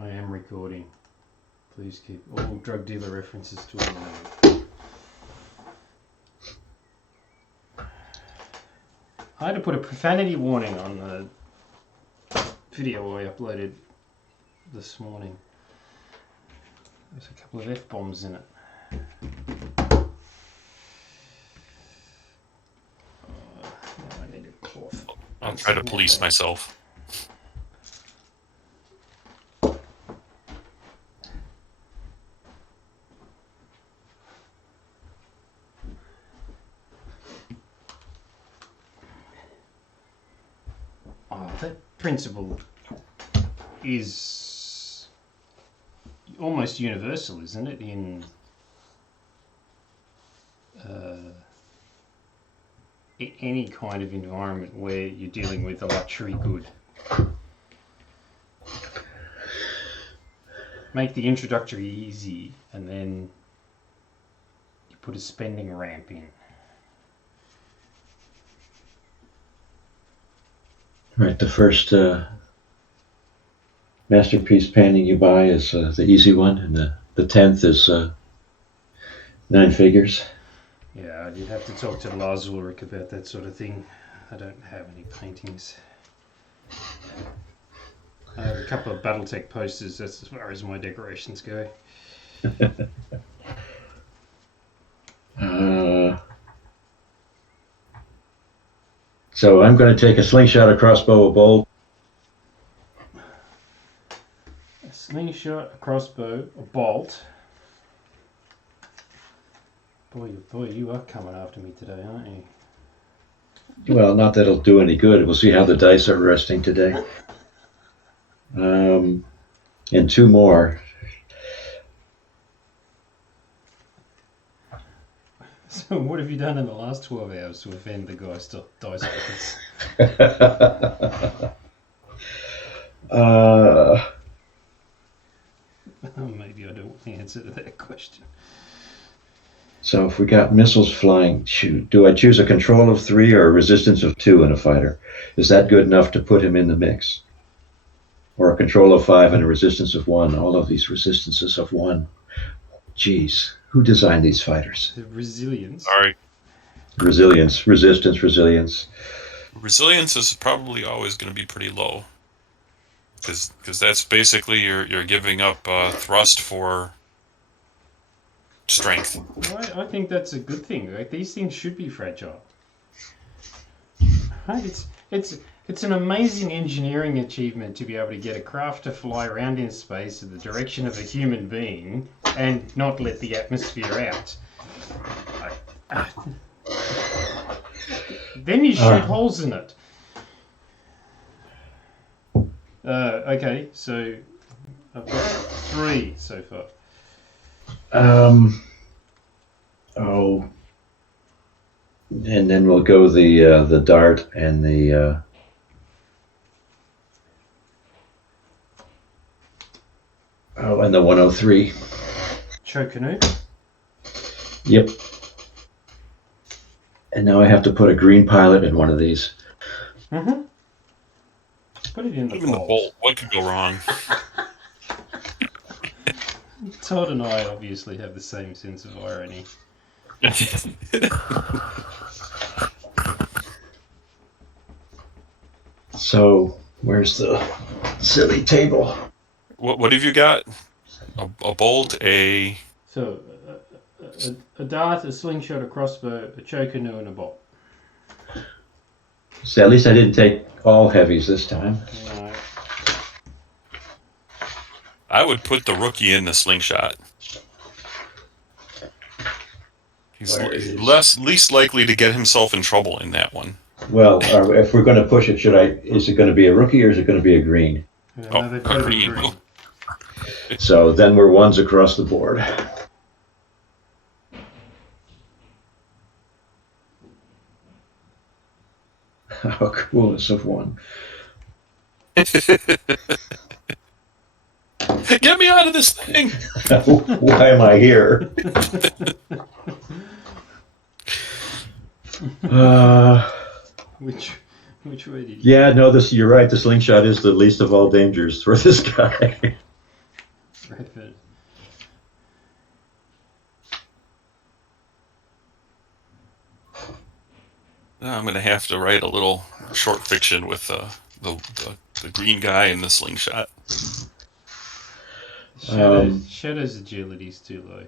I am recording. Please keep all drug dealer references to a minimum. I had to put a profanity warning on the video I uploaded this morning. There's a couple of F-bombs in it. I need a cloth. I'll try to police myself. That principle is almost universal, isn't it, in any kind of environment where you're dealing with a luxury good. Make the introductory easy, and then you put a spending ramp in. Right, the first masterpiece painting you buy is the easy one, and the 10th is 9 figures. Yeah, you'd have to talk to Lars Ulrich about that sort of thing. I don't have any paintings. I have a couple of Battletech posters, that's as far as my decorations go. So I'm going to take a slingshot, a crossbow, a bolt. A slingshot, a crossbow, a bolt. Boy, you are coming after me today, aren't you? Well, not that it'll do any good. We'll see how the dice are resting today. And 2 more. So what have you done in the last 12 hours to offend the guy's dice makers? Maybe I don't want the answer to that question. So if we got missiles flying, do I choose a control of 3 or a resistance of 2 in a fighter? Is that good enough to put him in the mix? Or a control of 5 and a resistance of 1? All of these resistances of 1. Jeez, who designed these fighters? Resilience. Sorry. Resilience, resistance, resilience. Resilience is probably always going to be pretty low. Because that's basically you're giving up thrust for strength. I think that's a good thing. Like, these things should be fragile. Right? It's an amazing engineering achievement to be able to get a craft to fly around in space in the direction of a human being and not let the atmosphere out. Then you shoot holes in it. Okay, so I've got 3 so far. And then we'll go the dart and the and the 103. Chocanoe? Yep. And now I have to put a green pilot in one of these. Mm-hmm. Put it in the Even the bolt. What could go wrong? Todd and I obviously have the same sense of irony. So, where's the silly table? What have you got? A bolt, a... So, a dart, a slingshot, a crossbow, a chocanoe, and a bolt. So at least I didn't take all heavies this time. No. I would put the rookie in the slingshot. He's least likely to get himself in trouble in that one. Well, if we're going to push it, is it going to be a rookie or is it going to be a green? A green. So then we're 1s across the board. How coolness of 1. Get me out of this thing! Why am I here? Which way did you... Yeah, no, you're right. The slingshot is the least of all dangers for this guy. Revenant. I'm going to have to write a little short fiction with the green guy and the slingshot. Shadow's agility's too low.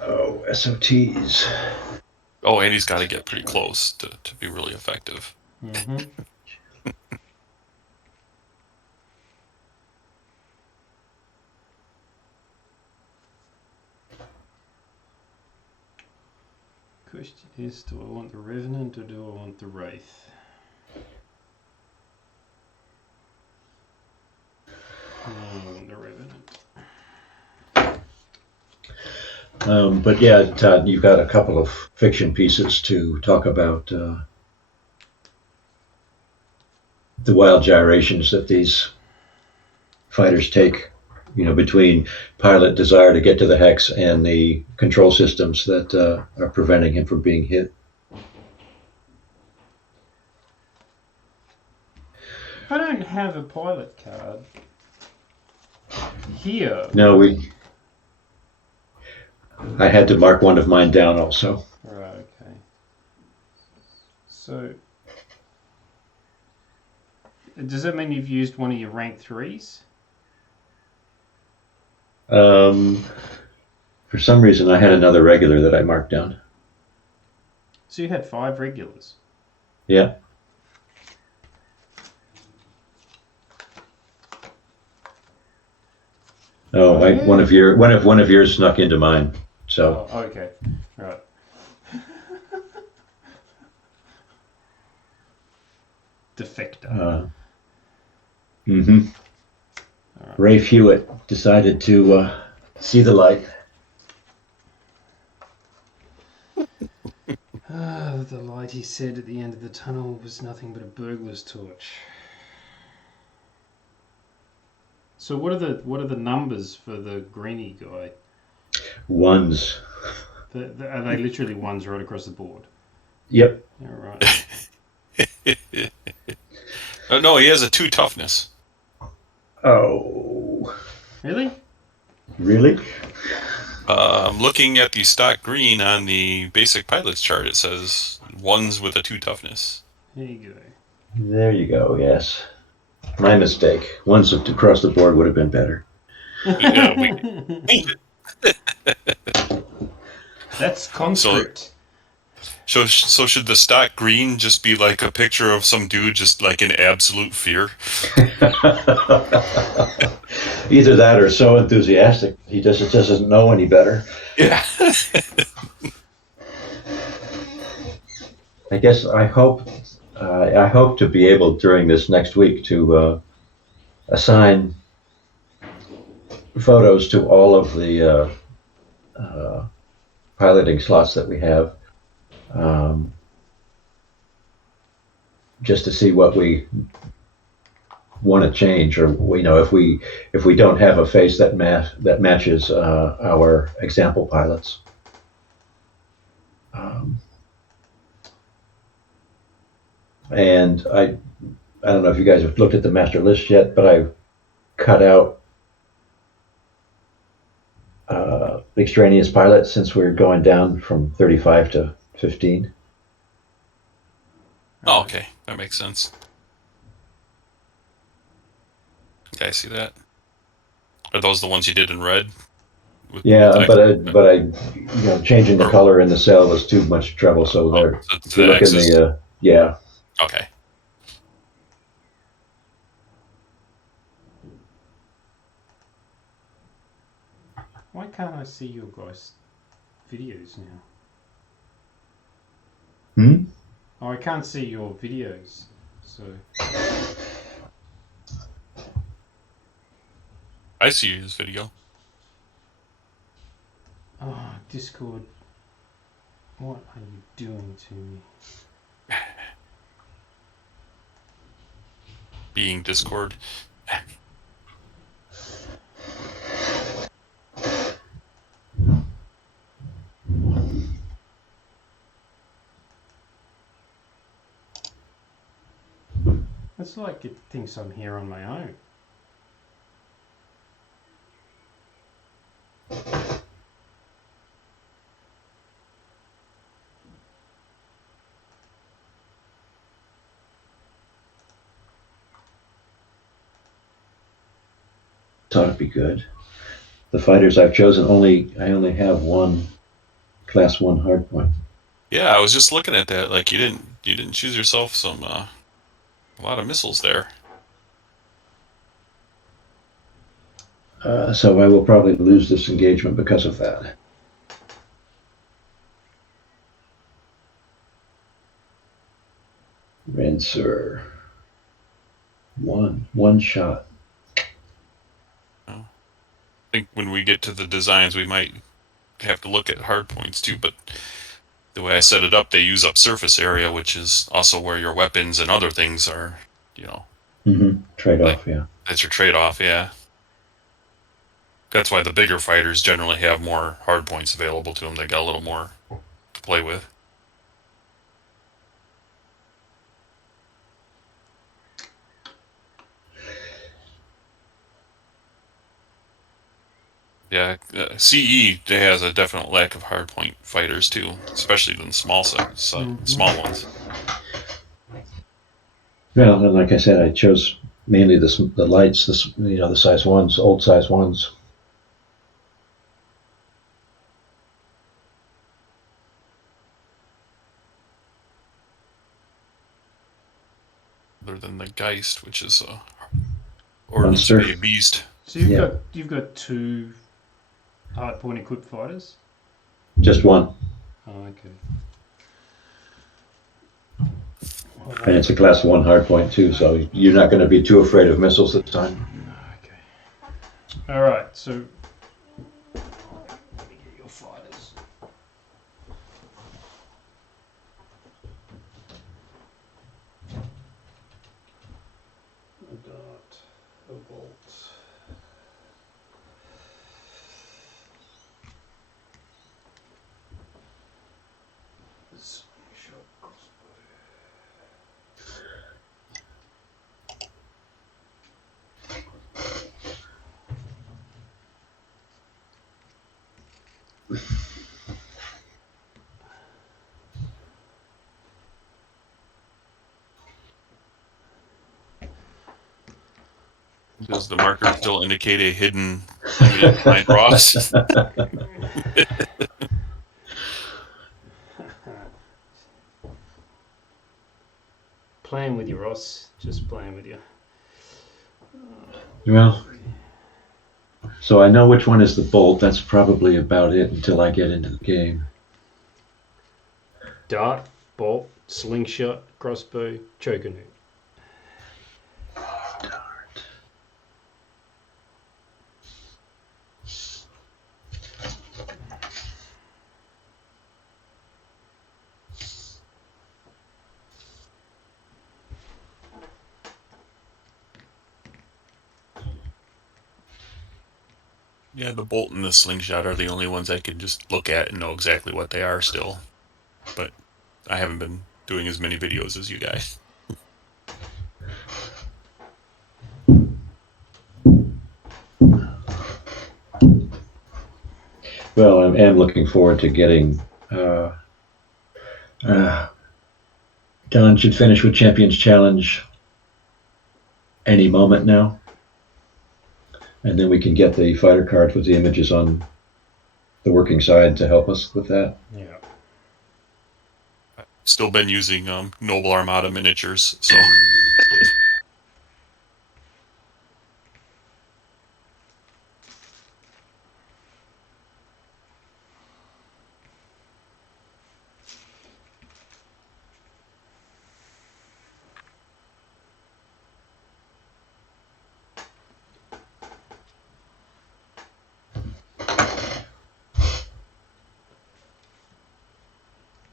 Oh, SOTs. Oh, and he's got to get pretty close to be really effective. Mm-hmm. Question is, do I want the Revenant or do I want the Wraith? I want the Revenant. But yeah, Todd, you've got a couple of fiction pieces to talk about the wild gyrations that these fighters take, between pilot desire to get to the hex and the control systems that are preventing him from being hit. I don't have a pilot card here. No, I had to mark one of mine down also. Right, okay. So, does that mean you've used one of your rank 3s? For some reason, I had another regular that I marked down. So you had 5 regulars? Yeah. Oh, one of yours snuck into mine. So. Oh, okay. Right. Defector. Mm-hmm. Right. Rafe Hewitt decided to see the light. The light, he said, at the end of the tunnel was nothing but a burglar's torch. So what are the numbers for the greenie guy? Ones. Are they literally ones right across the board? Yep. Yeah, right. No, he has a 2 toughness. Oh. Really? Really? Looking at the stock green on the basic pilot's chart, it says 1s with a 2 toughness. There you go. There you go, yes. My mistake. 1s across the board would have been better. That's conscript. So should the stock green just be like a picture of some dude just like in absolute fear? Either that or so enthusiastic he just doesn't know any better. Yeah. I guess I hope to be able during this next week to assign photos to all of the piloting slots that we have, just to see what we want to change, or if we don't have a face that matches our example pilots. And I don't know if you guys have looked at the master list yet, but I cut out extraneous pilots since we're going down from 35 to 15. Oh, okay, that makes sense. Okay, I see that. Are those the ones you did in red? Yeah, but I changing the color in the cell was too much trouble. So there, if you look in the yeah. Okay. Why can't I see your guys' videos now? Oh, I can't see your videos. So. I see his video. Oh, Discord. What are you doing to me? Being Discord. It's like it thinks I'm here on my own. Thought it'd be good. The fighters I've chosen I only have one class 1 hardpoint. Yeah, I was just looking at that. Like you didn't choose yourself some a lot of missiles there. So I will probably lose this engagement because of that. Rancer. One shot. I think when we get to the designs, we might have to look at hard points too. But the way I set it up, they use up surface area, which is also where your weapons and other things are. Trade Like, off, yeah. that's your trade-off. Yeah. That's why the bigger fighters generally have more hard points available to them. They got a little more to play with. Yeah, CE has a definite lack of hardpoint fighters too, especially in the small ones. Well, and like I said, I chose mainly the lights, the size ones, old size ones. Other than the Geist, which is a ordnance Monster. bay beast. So you've Yeah. got two hardpoint equipped fighters. Just one. Oh, okay. And it's a class 1 hardpoint too, so you're not going to be too afraid of missiles this time. Okay. All right. So let me get your fighters. I got a bolt. Slingshot crossbow. Does the marker still indicate a hidden enemy behind Ross? Playing with you, Ross. Just playing with you. Well, so I know which one is the bolt. That's probably about it until I get into the game. Dart, bolt, slingshot, crossbow, choker-noot. Yeah, the bolt and the slingshot are the only ones I can just look at and know exactly what they are still. But I haven't been doing as many videos as you guys. Well, I am looking forward to getting. Don should finish with Champions Challenge any moment now. And then we can get the fighter cards with the images on the working side to help us with that. Yeah. Still been using Noble Armada miniatures, so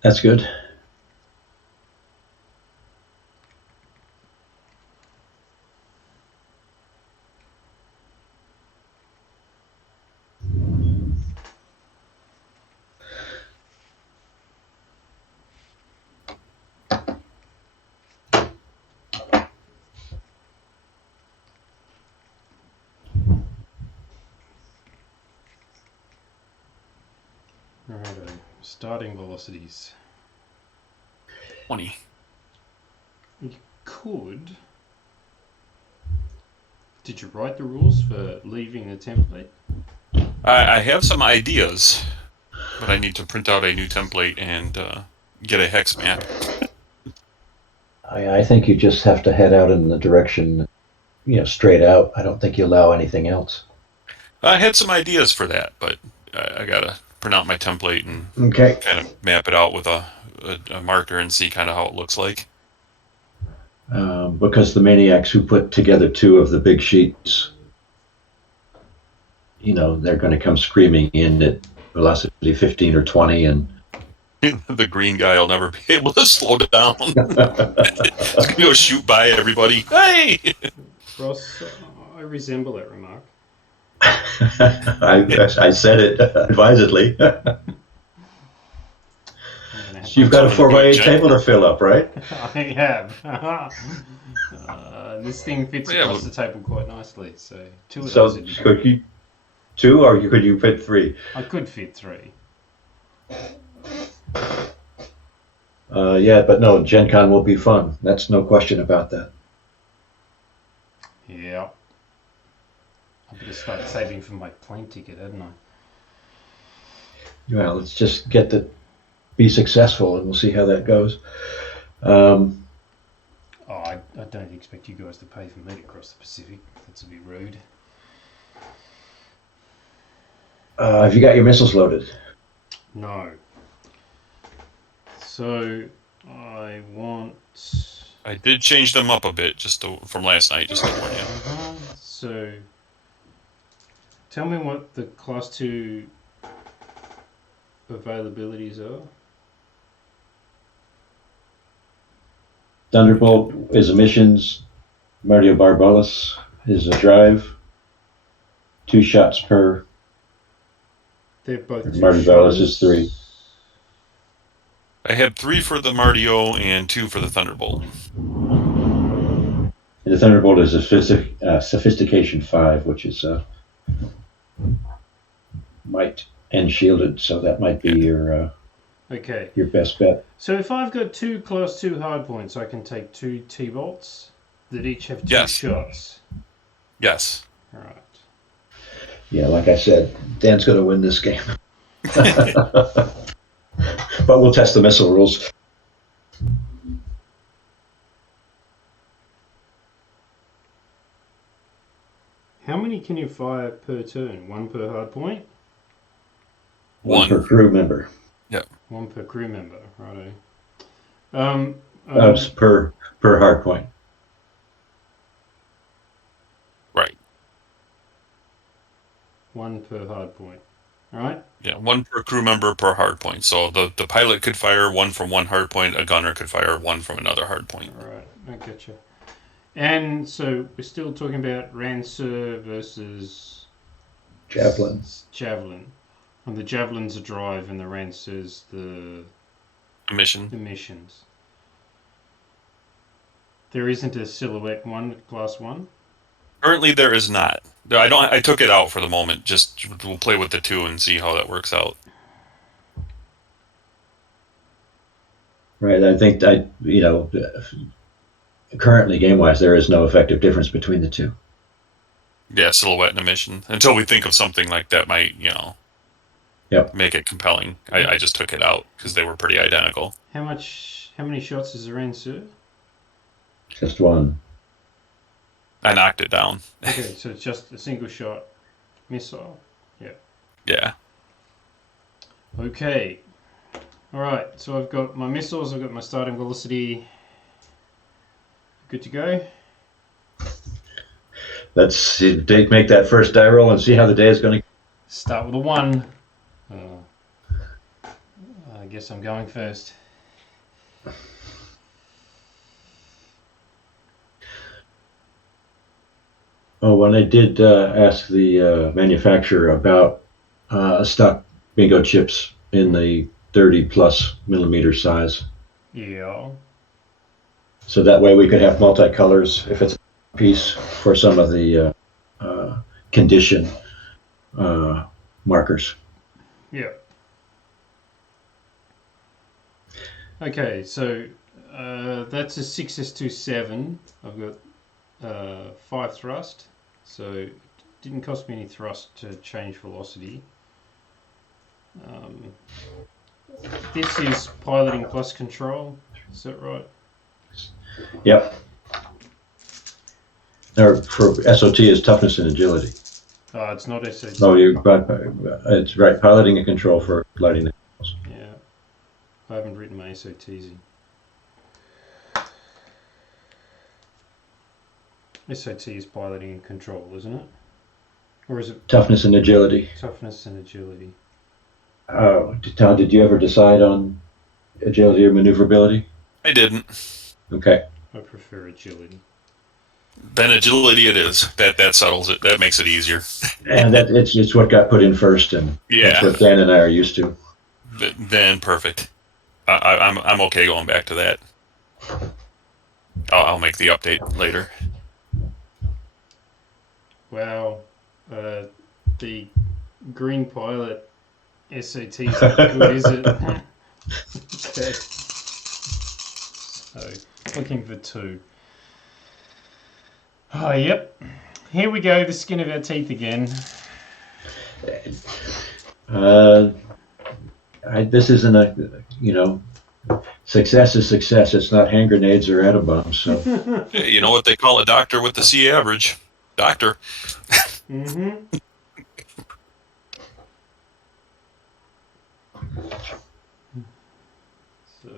That's good. Righto. Starting velocities. 20. You could. Did you write the rules for leaving the template? I have some ideas, but I need to print out a new template and get a hex map. I think you just have to head out in the direction, straight out. I don't think you allow anything else. I had some ideas for that, but I gotta print out my template and Okay. kind of map it out with a marker and see kind of how it looks like. Because the maniacs who put together 2 of the big sheets, they're going to come screaming in at velocity 15 or 20, and The green guy will never be able to slow down. It's gonna go shoot by everybody. Hey! Ross, I resemble that remark. I said it advisedly. You've got a 4x8 table to fill up, right? I have. This thing fits across the table quite nicely, so 2 of those would be could you 2, or could you fit 3? I could fit 3. Yeah, but no, Gen Con will be fun. That's no question about that. Yeah. I better start saving for my plane ticket, hadn't I? Well, let's just be successful, and we'll see how that goes. I don't expect you guys to pay for me to cross the Pacific. That's a bit rude. Have you got your missiles loaded? No. So, I want... I did change them up a bit from last night, just to warn you. So, tell me what the Class 2 availabilities are. Thunderbolt is emissions. Mario Barbalas is a drive. 2 shots per. They're both 2 Mario Barbalas is 3. I had 3 for the Mardio and 2 for the Thunderbolt. The Thunderbolt is a sophistication 5, which is might and shielded, so that might be your best bet. So if I've got 2 Class 2 hardpoints, I can take 2 T-bolts that each have 2 shots. Yes. All right. Yeah, like I said, Dan's going to win this game. But we'll test the missile rules. How many can you fire per turn? 1 per hardpoint? 1 per crew member. Yep. 1 per crew member, righto. That's per hardpoint. Right. 1 per hardpoint. All right? Yeah, 1 per crew member per hardpoint. So the pilot could fire 1 from one hardpoint, a gunner could fire 1 from another hardpoint. All right, I get you. And so we're still talking about Rancer versus Javelin. Javelin. And the Javelin's a drive and the Rancer's the missions. There isn't a silhouette one, Class 1? Currently there is not. I took it out for the moment. Just we'll play with the 2 and see how that works out. Right, I think currently game-wise there is no effective difference between the 2. Yeah, silhouette and emission. Until we think of something like that might, make it compelling. I just took it out because they were pretty identical. How many shots is a Rancer? Just 1. I knocked it down. Okay, so it's just a single shot missile. Yeah. Yeah. Okay. Alright, so I've got my missiles, I've got my starting velocity. Good to go? Let's make that first die roll and see how the day is going to... Start with a 1. I guess I'm going first. Oh, when I did ask the manufacturer about stock bingo chips in the 30+ millimeter size. Yeah. So that way we could have multicolors if it's a piece for some of the condition markers. Yeah. Okay, so that's a 6s27. I've got 5 thrust, so it didn't cost me any thrust to change velocity. This is piloting plus control, is that right? Yep. Or for SOT is toughness and agility. Oh, it's not SOT. Oh, it's right. Piloting and control for lighting. Yeah, I haven't written my SOTs in. SOT is piloting and control, isn't it? Or is it Toughness and agility. toughness and agility? Todd, did you ever decide on agility or maneuverability? I didn't. Okay. I prefer agility. Then agility it is. That settles it. That makes it easier. And it's what got put in first, and Yeah. that's what Dan and I are used to. Then perfect. I'm okay going back to that. I'll make the update later. Wow, the green pilot SOT is not good, is it? Okay. So, looking for 2. Oh, yep. Here we go, the skin of our teeth again. This isn't success is success. It's not hand grenades or atom bombs. So You know what they call a doctor with the C average? Doctor. Mm-hmm. So...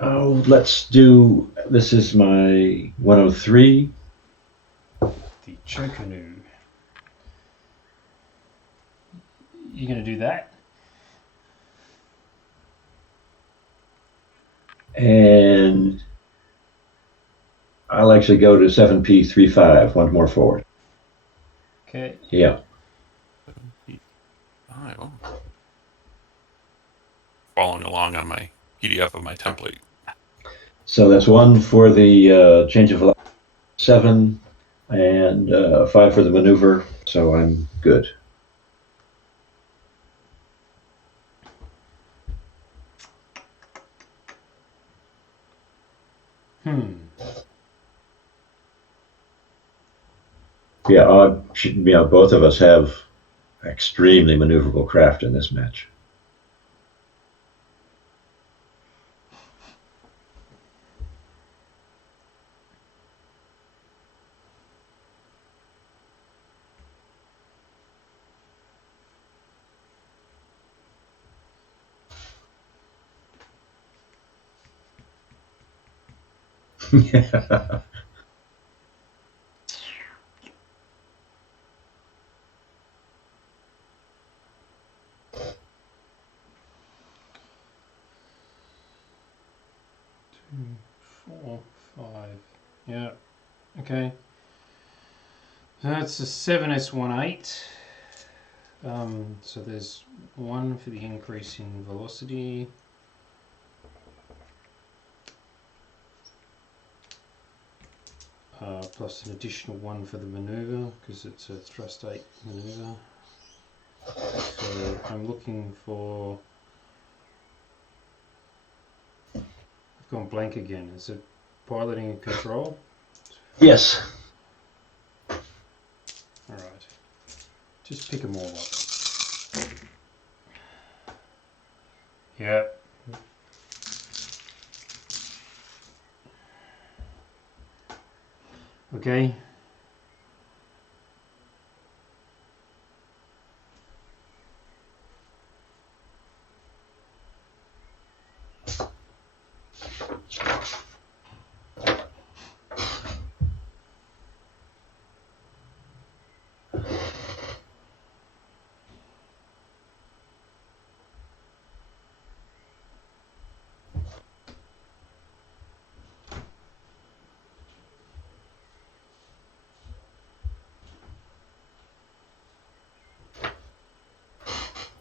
oh, let's do. This is my 103. The Chocanoe. You gonna do that? And I'll actually go to 7P35, one more forward. Okay. Yeah. Following along on my PDF of my template. So that's 1 for the change of velocity, 7, and 5 for the maneuver. So I'm good. Yeah, both of us have extremely maneuverable craft in this match. Yeah. 4, 5. Yeah. Okay. That's a 7s18. So there's 1 for the increase in velocity. Plus an additional 1 for the maneuver, because it's a thrust 8 maneuver. So I'm looking for... I've gone blank again. Is it piloting and control? Yes. Alright. Just pick them all up. Yeah. Okay.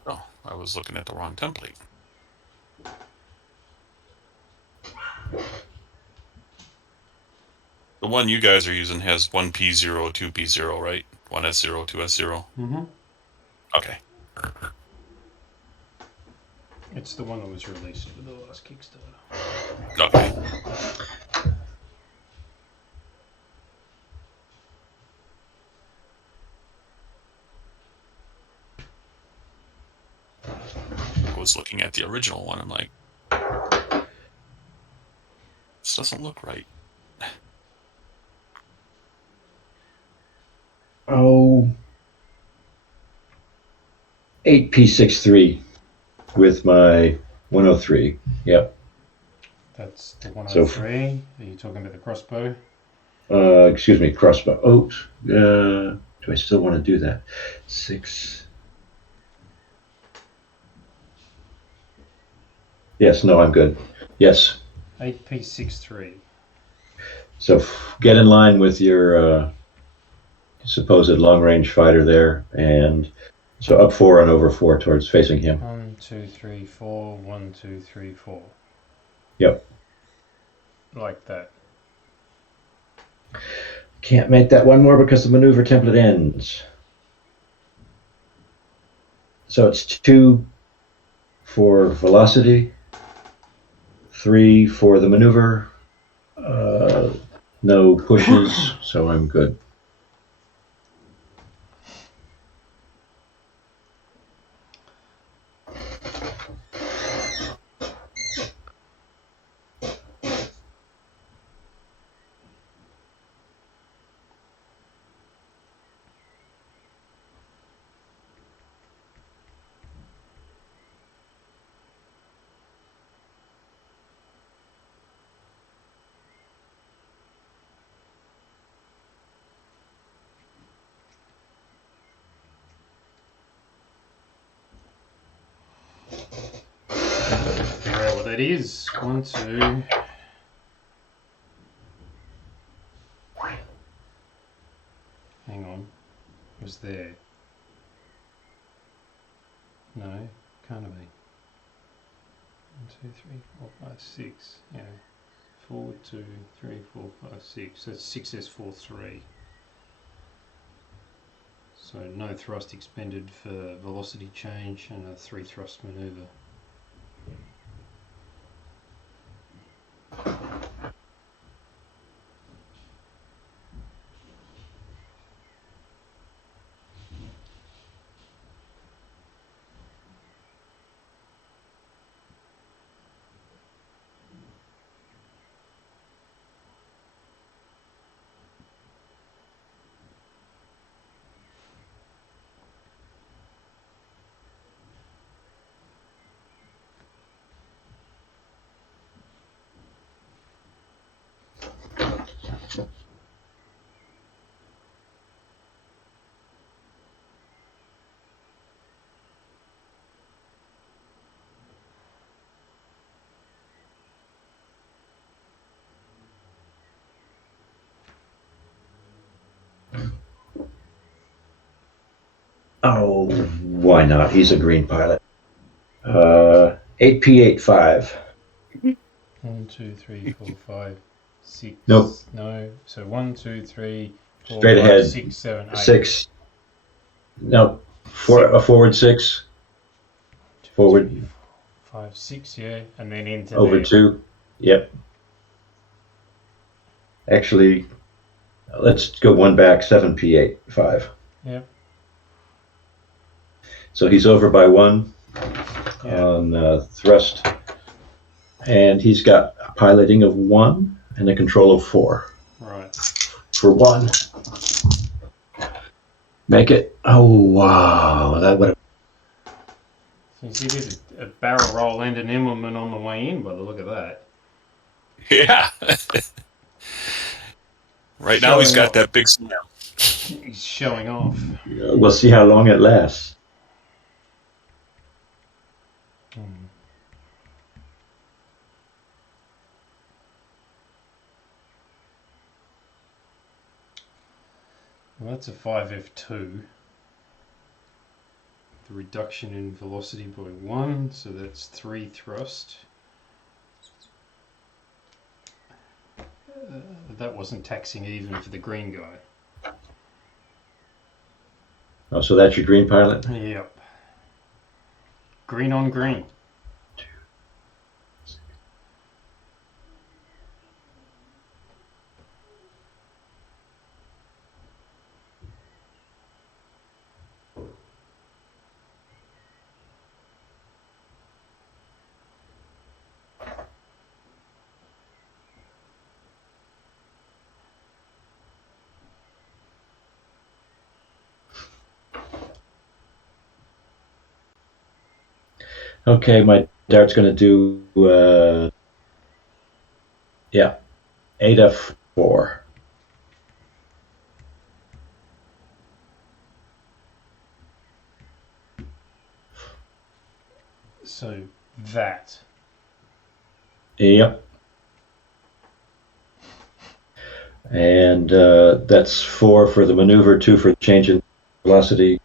Oh, I was looking at the wrong template. The one you guys are using has one P0, two P0, right? One S0, two S0. Mm-hmm. Okay. It's the one that was released for the last Kickstarter. Okay. I was looking at the original one. I'm like, this doesn't look right. Oh, 8P63 with my 103. Yep. That's the So, 103. Are you talking about the crossbow? excuse me, crossbow. Oh, do I still want to do that? 6. Yes, no, I'm good. Yes. 8P63. So get in line with your supposed long-range fighter there, and so up 4 and over 4 towards facing him. 1, 2, 3, 4. 1, 2, 3, 4. Yep. Like that. Can't make that one more because the maneuver template ends. So it's 2 for velocity, 3 for the maneuver. No pushes, so I'm good. Figure out what that is. 1, 2. Hang on. Was there? No, can't have been. 1, 2, 3, 4, 5, 6. Yeah. 4, 2, 3, 4, 5, 6. That's 6S43. So no thrust expended for velocity change and a 3 thrust maneuver. Oh, why not? He's a green pilot. 8P85. 1, 2, 3, 4, 5, 6. Nope. No. So 1, 2, 3, 4, Straight 5, ahead. 6, 7, 8. 6. No. A forward 6. 2, Forward 3, 4, 5, 6, yeah. And then into over there. 2. Yep. Actually, let's go one back. 7P85. Yep. So he's over by 1 Yeah. on thrust. And he's got a piloting of 1 and a control of 4. Right. For 1. Make it. Oh, wow. That would have. So you see there's a barrel roll and an Immelman on the way in by the look of that. Yeah. Right now he's Showing got off. that big smile. He's showing off. We'll see how long it lasts. Well, that's a 5F2. The reduction in velocity by 1, so that's 3 thrust. that wasn't taxing even for the green guy. Oh, so that's your green pilot? Yep. Green on green. Okay, my dart's going to do, 8F4. So that. Yep. And that's 4 for the maneuver, 2 for change in velocity.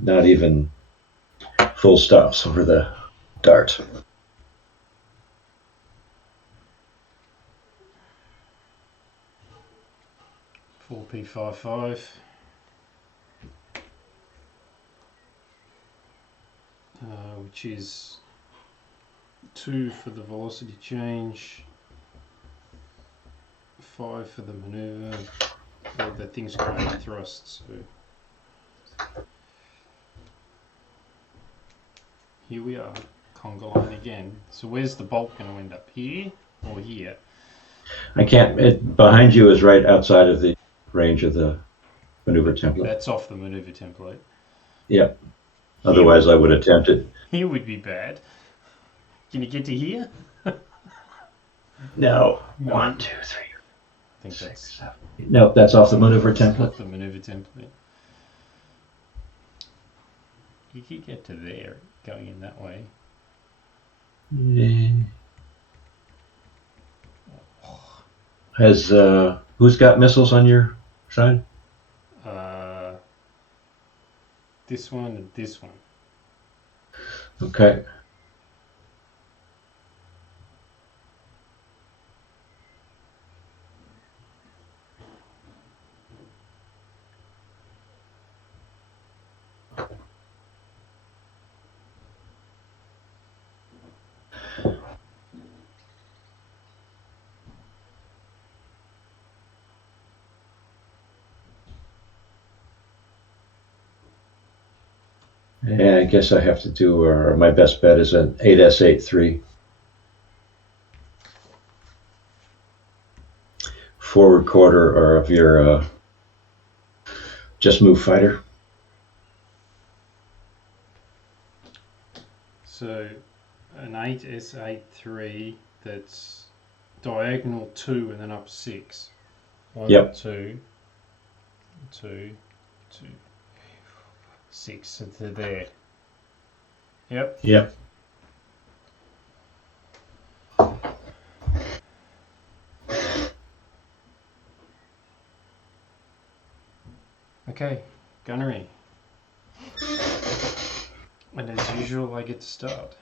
Not even full stops over the dart. Four P55. Which is 2 for the velocity change, 5 for the maneuver. Well, that thing's got 8 thrusts, so here we are, conga line again. So where's the bolt going to end up? Here or here? I can't. Behind you is right outside of the range of the maneuver template. That's off the maneuver template. Yep. Otherwise, I would attempt it. Here would be bad. Can you get to here? No. No. 1, 2, 3. I think that's Nope, that's off the maneuver template. off the maneuver template. You could get to there going in that way. Has who's got missiles on your side? This one and this one. Okay. Yeah, I guess I have to do, or my best bet is an 8S83. Forward quarter or of your just move fighter. So an 8S83 that's diagonal 2 and then up 6. 1, Yep. 2, 2, 2, 6. So they're there. Yep. Yep. Okay, gunnery. And as usual, I get to start.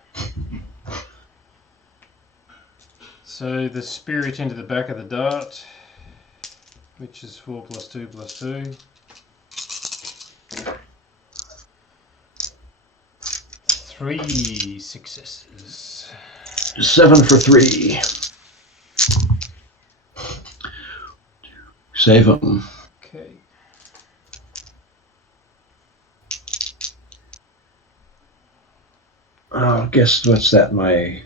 So the spirit into the back of the dart, which is 4 plus 2 plus 2. 3 successes. 7 for 3. Save them. Okay. Guess what's that? My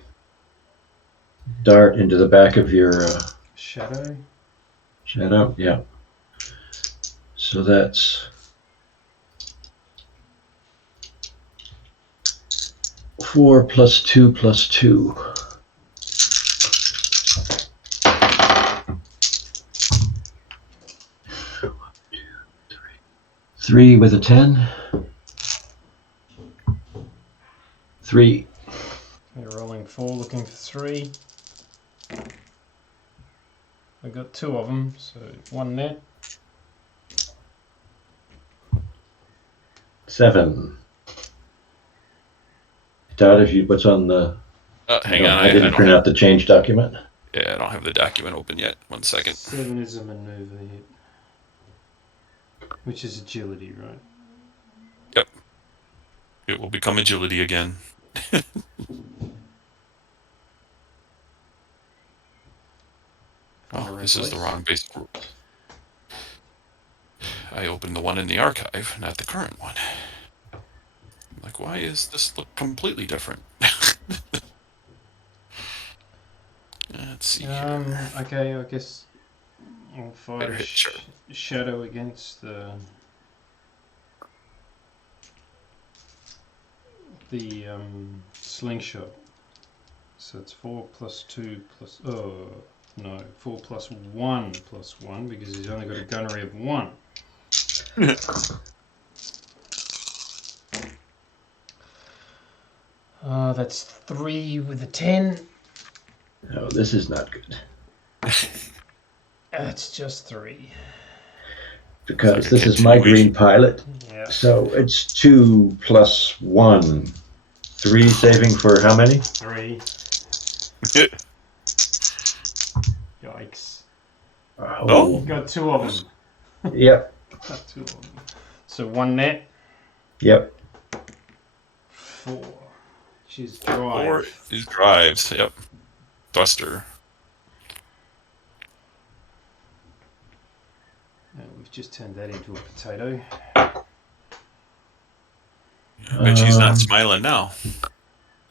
dart into the back of your Shadow. shadow. Yeah. So that's 4 plus 2 plus 2. 3 with a 10. 3. We're rolling 4, looking for 3. I got 2 of them, so 1 net. 7. Todd, if you what's on the? Hang on, I didn't print out the change document. Yeah, I don't have the document open yet. 1 second. 7 is a maneuver hit. Which is agility, right? Yep. It will become agility again. Oh, this is the wrong basic rule. I opened the one in the archive, not the current one. I'm like, why is this look completely different? Let's see here. Okay, I guess I'll fire Better hit sure. shadow against the slingshot. So it's 4 plus 2 plus 4 plus 1 plus 1 because he's only got a gunnery of 1. That's 3 with a 10. Oh, this is not good. It's just 3. Because this is my green pilot. Yeah. So it's 2 plus 1. 3 saving for how many? 3. Yikes. Oh. Got 2 of them. Yep. Got 2 of them. So 1 net. Yep. 4. Which is drive. 4 is drives. Yep. Thruster. We've just turned that into a potato. I bet she's not smiling now.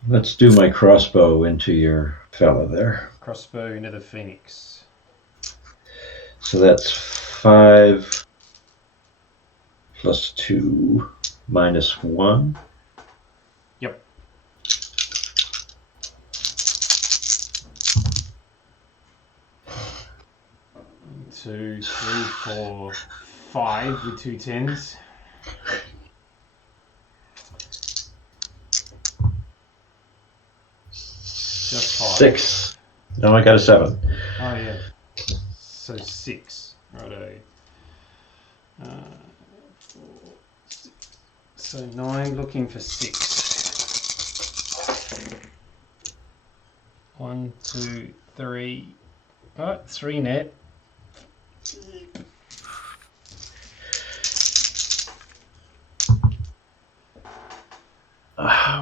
Let's do my crossbow into your fella there. Crossbow into the phoenix. So that's 5 plus 2 minus 1. Yep. 2, 3, 4, 5 with 2 10s. Just 5. 6. No, I got a 7. Oh yeah. So 6. Righto. 4, 6. So 9 looking for 6. 1, 2, 3. Oh, 3 net.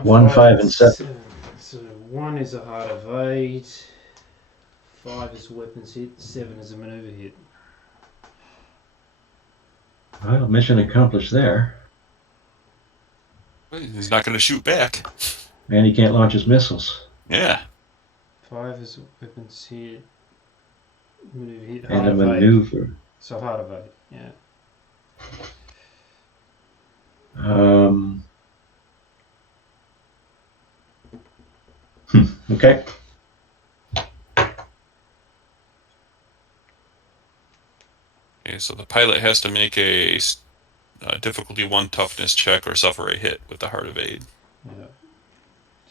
1, 5, and 7. So 1 is a heart of 8. 5 is a weapons hit. 7 is a maneuver hit. Well, mission accomplished there. He's not going to shoot back. And he can't launch his missiles. Yeah. 5 is a weapons hit. Maneuver hit. And Heart a of maneuver. 8. So heart of 8. Yeah. Okay. Okay, so the pilot has to make a difficulty 1 toughness check or suffer a hit with the Heart of Aid. Yeah.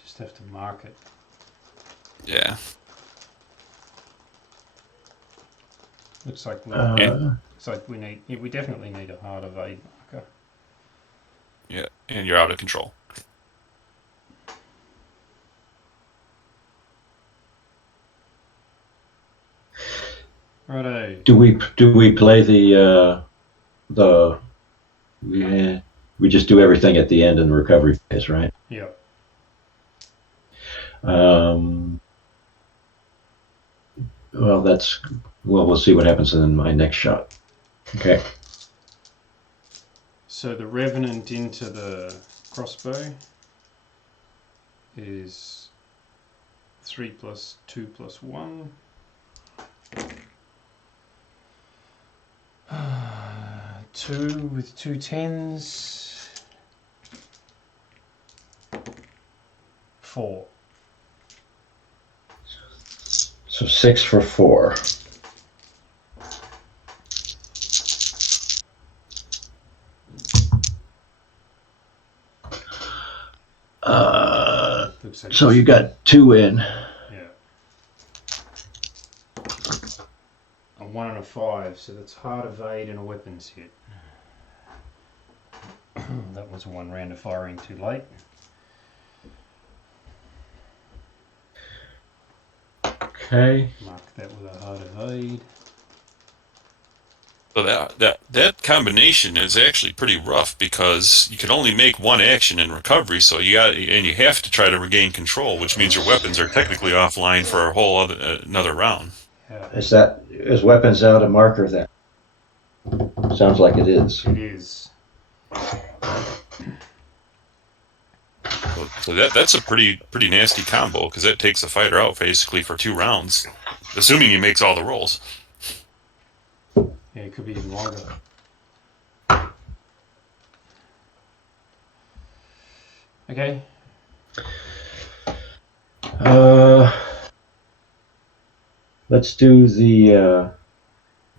Just have to mark it. Yeah. Looks like we definitely need a heart of 8 marker. Yeah, and you're out of control. Righto. Do we play the we just do everything at the end in the recovery phase, right? Yeah. Well, we'll see what happens in my next shot. Okay. So the Revenant into the crossbow is 3 plus 2 plus 1. 2 with 2 10s. 4. So 6 for 4. So you got 2 in. Yeah. A 1 and a 5, so that's heart of 8 and a weapons hit. That was 1 round of firing too late. Okay. Mark that with a hard hide. So that combination is actually pretty rough because you can only make one action in recovery, so you have to try to regain control, which means your weapons are technically offline for a whole another round. Yeah. Is weapons out a marker then? Sounds like it is. It is. So that's a pretty nasty combo because that takes the fighter out basically for 2 rounds, assuming he makes all the rolls. Yeah, it could be even longer. Okay. Let's do the,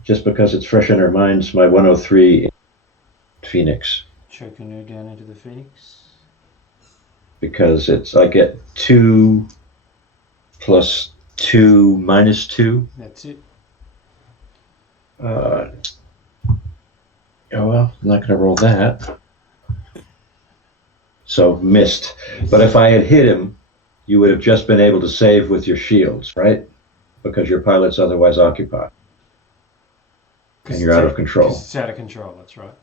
just because it's fresh in our minds, my 103 Phoenix. Choke a new down into the Phoenix. Because I get 2 plus 2 minus 2. That's it. Oh well, I'm not going to roll that. So missed. But if I had hit him, you would have just been able to save with your shields, right? Because your pilot's otherwise occupied. And you're out of control. It's out of control, that's right.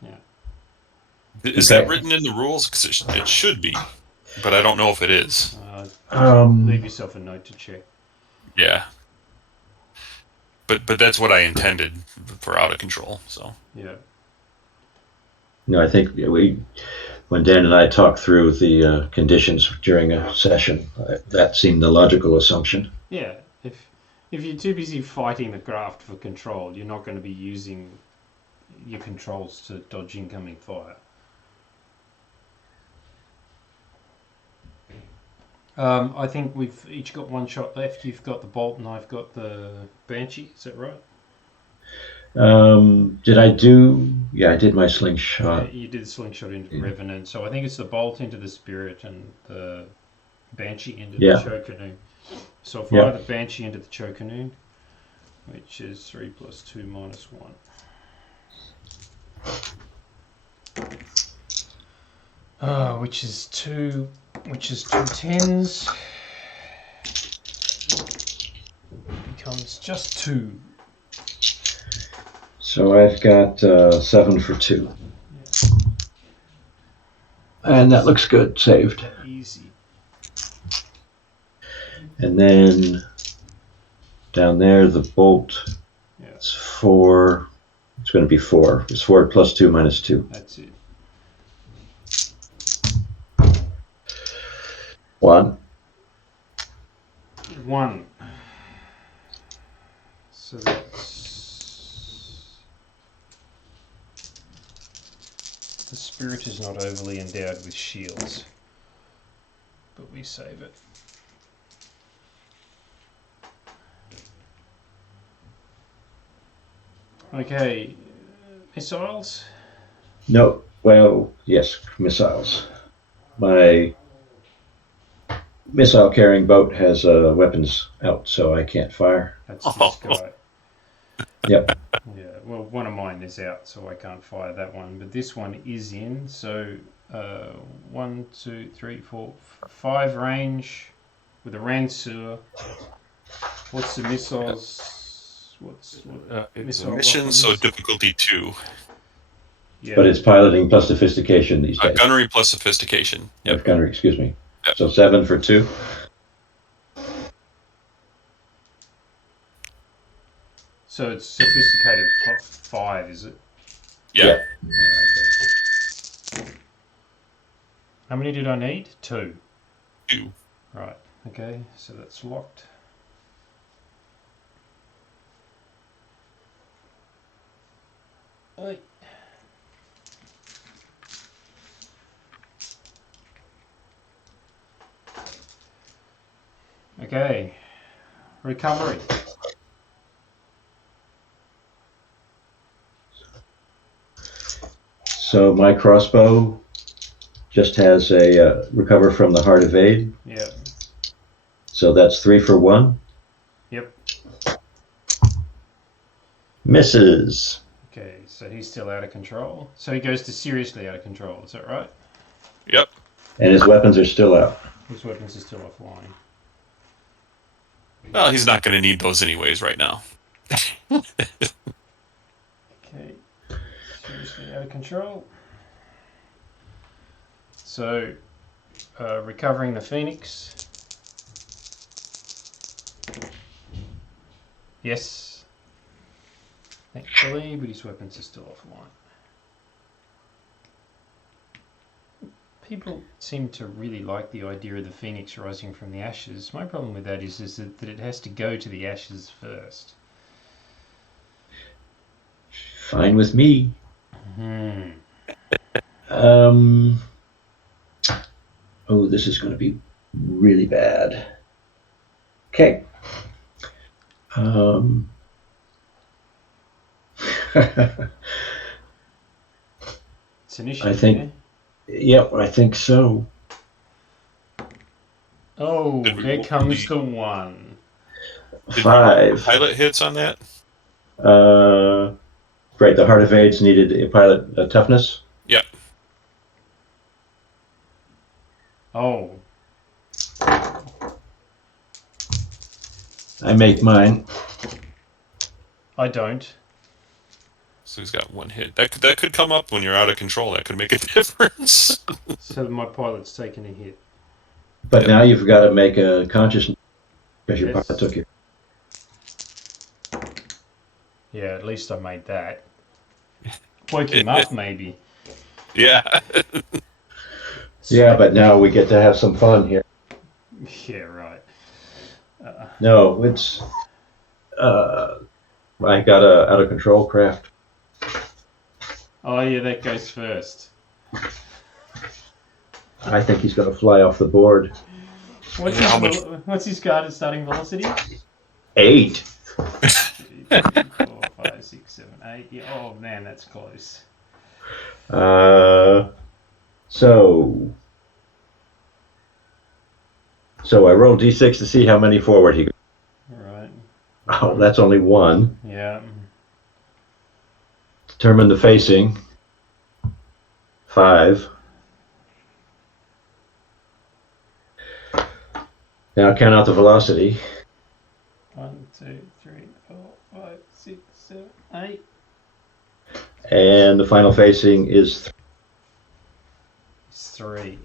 Yeah. Is that written in the rules? Because it should be, but I don't know if it is. Leave yourself a note to check. Yeah. But that's what I intended for out of control. So yeah. No, I think when Dan and I talked through the conditions during a session, that seemed the logical assumption. Yeah, if you're too busy fighting the craft for control, you're not going to be using your controls to dodge incoming fire. I think we've each got 1 shot left. You've got the bolt and I've got the Banshee. Is that right? Did I do? Yeah, I did my slingshot. Yeah, you did the slingshot into the Revenant. So I think it's the bolt into the Spirit and the Banshee into the Chocanoon. So if I fire the Banshee into the Chocanoon, which is 3 plus 2 minus 1. Which is two 10s. Becomes just 2. So I've got 7 for 2. Yeah. And that looks good. Saved. Easy. And then down there, the bolt. Yeah. It's 4. It's going to be 4. It's 4 plus 2 minus 2. That's it. 1. 1. So that's... The Spirit is not overly endowed with shields, but we save it. Okay, missiles? No, well, yes, missiles. My missile carrying boat has weapons out, so I can't fire. That's this guy. Yep. Yeah, well, one of mine is out, so I can't fire that one, but this one is in, so 1, 2, 3, 4, 5 range with a Ranseur. What's the missiles? It's a mission, so difficulty 2. Yeah. But it's piloting plus sophistication these days. Gunnery plus sophistication. Yep. Gunnery, excuse me. Yep. So 7 for 2. So it's sophisticated 5, is it? Yeah. Okay. How many did I need? 2. 2. Right. Okay. So that's locked. Oi. Okay. Recovery. So my crossbow just has a recover from the Heart Evade. Yep. So that's 3 for 1. Yep. Misses. Okay, so he's still out of control. So he goes to seriously out of control, is that right? Yep. And his weapons are still out. His weapons are still offline. Well, he's not going to need those anyways right now. Okay. Seriously out of control. So, recovering the Phoenix. Yes. Thankfully, but his weapons are still offline. People seem to really like the idea of the Phoenix rising from the ashes. My problem with that is that it has to go to the ashes first. Fine with me. Oh, this is going to be really bad. Okay. It's initiative. I think. Yep, I think so. Oh, there comes the one. 5. Pilot hits on that? Right, the Heart of AIDS needed a pilot toughness. Yep. Oh. I make mine. I don't. So he's got one hit. That could come up when you're out of control. That could make a difference. So my pilot's taken a hit. But now you've got to make a conscious because your pilot took you. Yeah, at least I made that. Woke him up, maybe. Yeah. Yeah, but now we get to have some fun here. Yeah, right. No, it's. I got a out of control craft. Oh, yeah, that goes first. I think he's going to fly off the board. What's his guarded starting velocity? 8. 2, 3, 4, 5, 6, 7, 8. Yeah, oh man, that's close. So I roll d6 to see how many forward he goes. Right. Oh, that's only 1. Yeah. Determine the facing. 5. Now count out the velocity. 1, 2, 3, 4, 5, 6, 7, 8. And the final facing is 3. 1,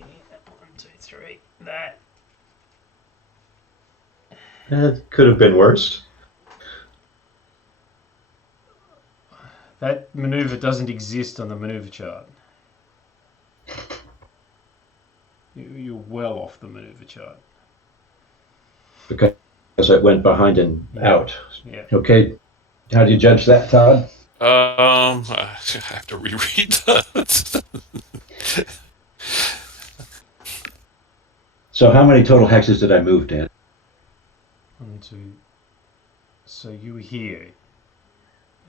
2, 3. That. That could have been worse. That maneuver doesn't exist on the maneuver chart. You're well off the maneuver chart. Because it went behind and out. Yeah. Okay. How do you judge that, Todd? I have to reread that. So how many total hexes did I move, Dan? 1, 2. So you were here.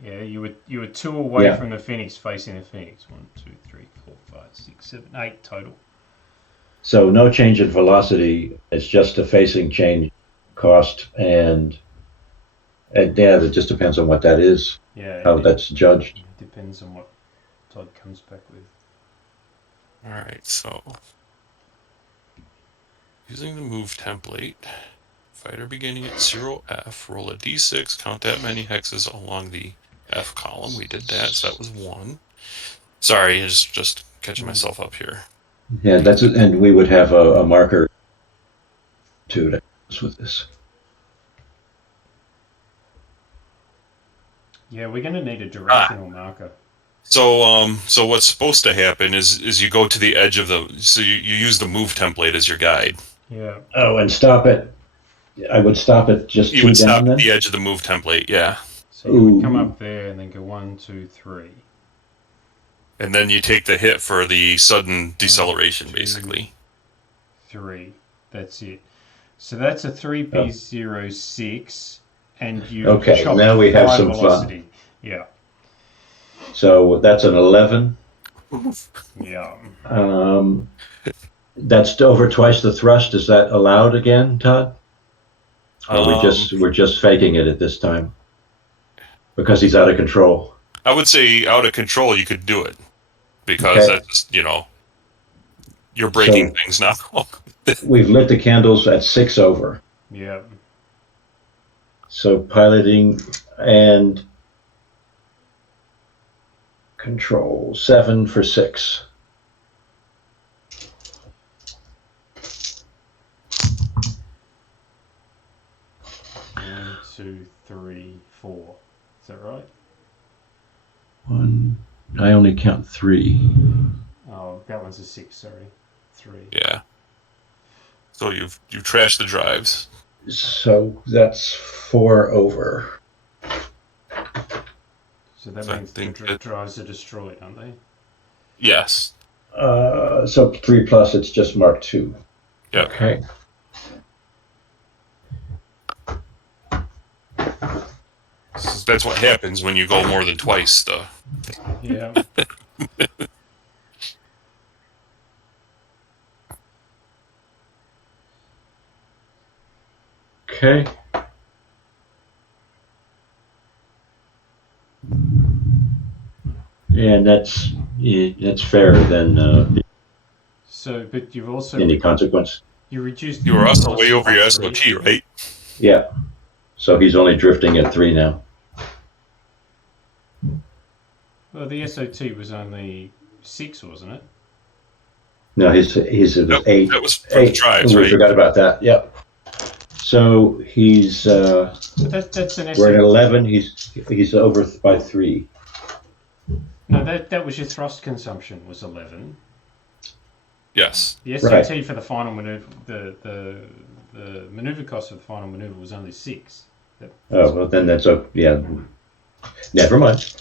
Yeah, you were 2 away from the Phoenix, facing the Phoenix. 1, 2, 3, 4, 5, 6, 7, 8 total. So no change in velocity. It's just a facing change, cost, and yeah, it just depends on what that is. Yeah. How that's judged. It depends on what Todd comes back with. All right, so using the move template, fighter beginning at 0F, roll a d6, count that many hexes along the F column. We did that, so that was 1. Sorry, just catching myself up here. Yeah, that's it. And we would have a marker too to help us with this. Yeah, we're going to need a directional marker. So what's supposed to happen is you go to the edge of so you use the move template as your guide. Yeah. Oh, and stop it. I would stop it just You 2 would down stop then? at the edge of the move template, yeah. So you would come up there and then go 1, 2, 3. And then you take the hit for the sudden deceleration, 2, basically. 3. That's it. So that's a 3p06, and you Okay, now we have some velocity. fun. Yeah. So that's an 11. Yeah. That's over twice the thrust. Is that allowed again, Todd? Or we're just faking it at this time because he's out of control. I would say out of control you could do it because that's you're breaking things now. We've lit the candles at 6 over. Yeah. So piloting and control 7 for 6. 1, 2, 3, 4. Is that right? 1. I only count 3. Oh, that one's a 6. Sorry, 3. Yeah. So you've trashed the drives. So that's 4 over. So that So I means the think it- drives are destroyed, aren't they? Yes. So 3 plus, it's just mark 2. Yep. Okay. So that's what happens when you go more than twice. Yeah. Okay. And that's fairer than So, but you've also any consequence. you reduced. You were also the way over your velocity. SOT, right? Yeah. So he's only drifting at 3 now. Well, the SOT was only 6, wasn't it? No, his it was 8. That was for the 8. drives, We right? forgot about that. Yep. So he's But that's an we're at SOT. 11. He's over by 3. No, that was your thrust consumption was 11. Yes. The SOT for the final maneuver, the maneuver cost for the final maneuver was only 6. Oh, well, then that's yeah. Never mind.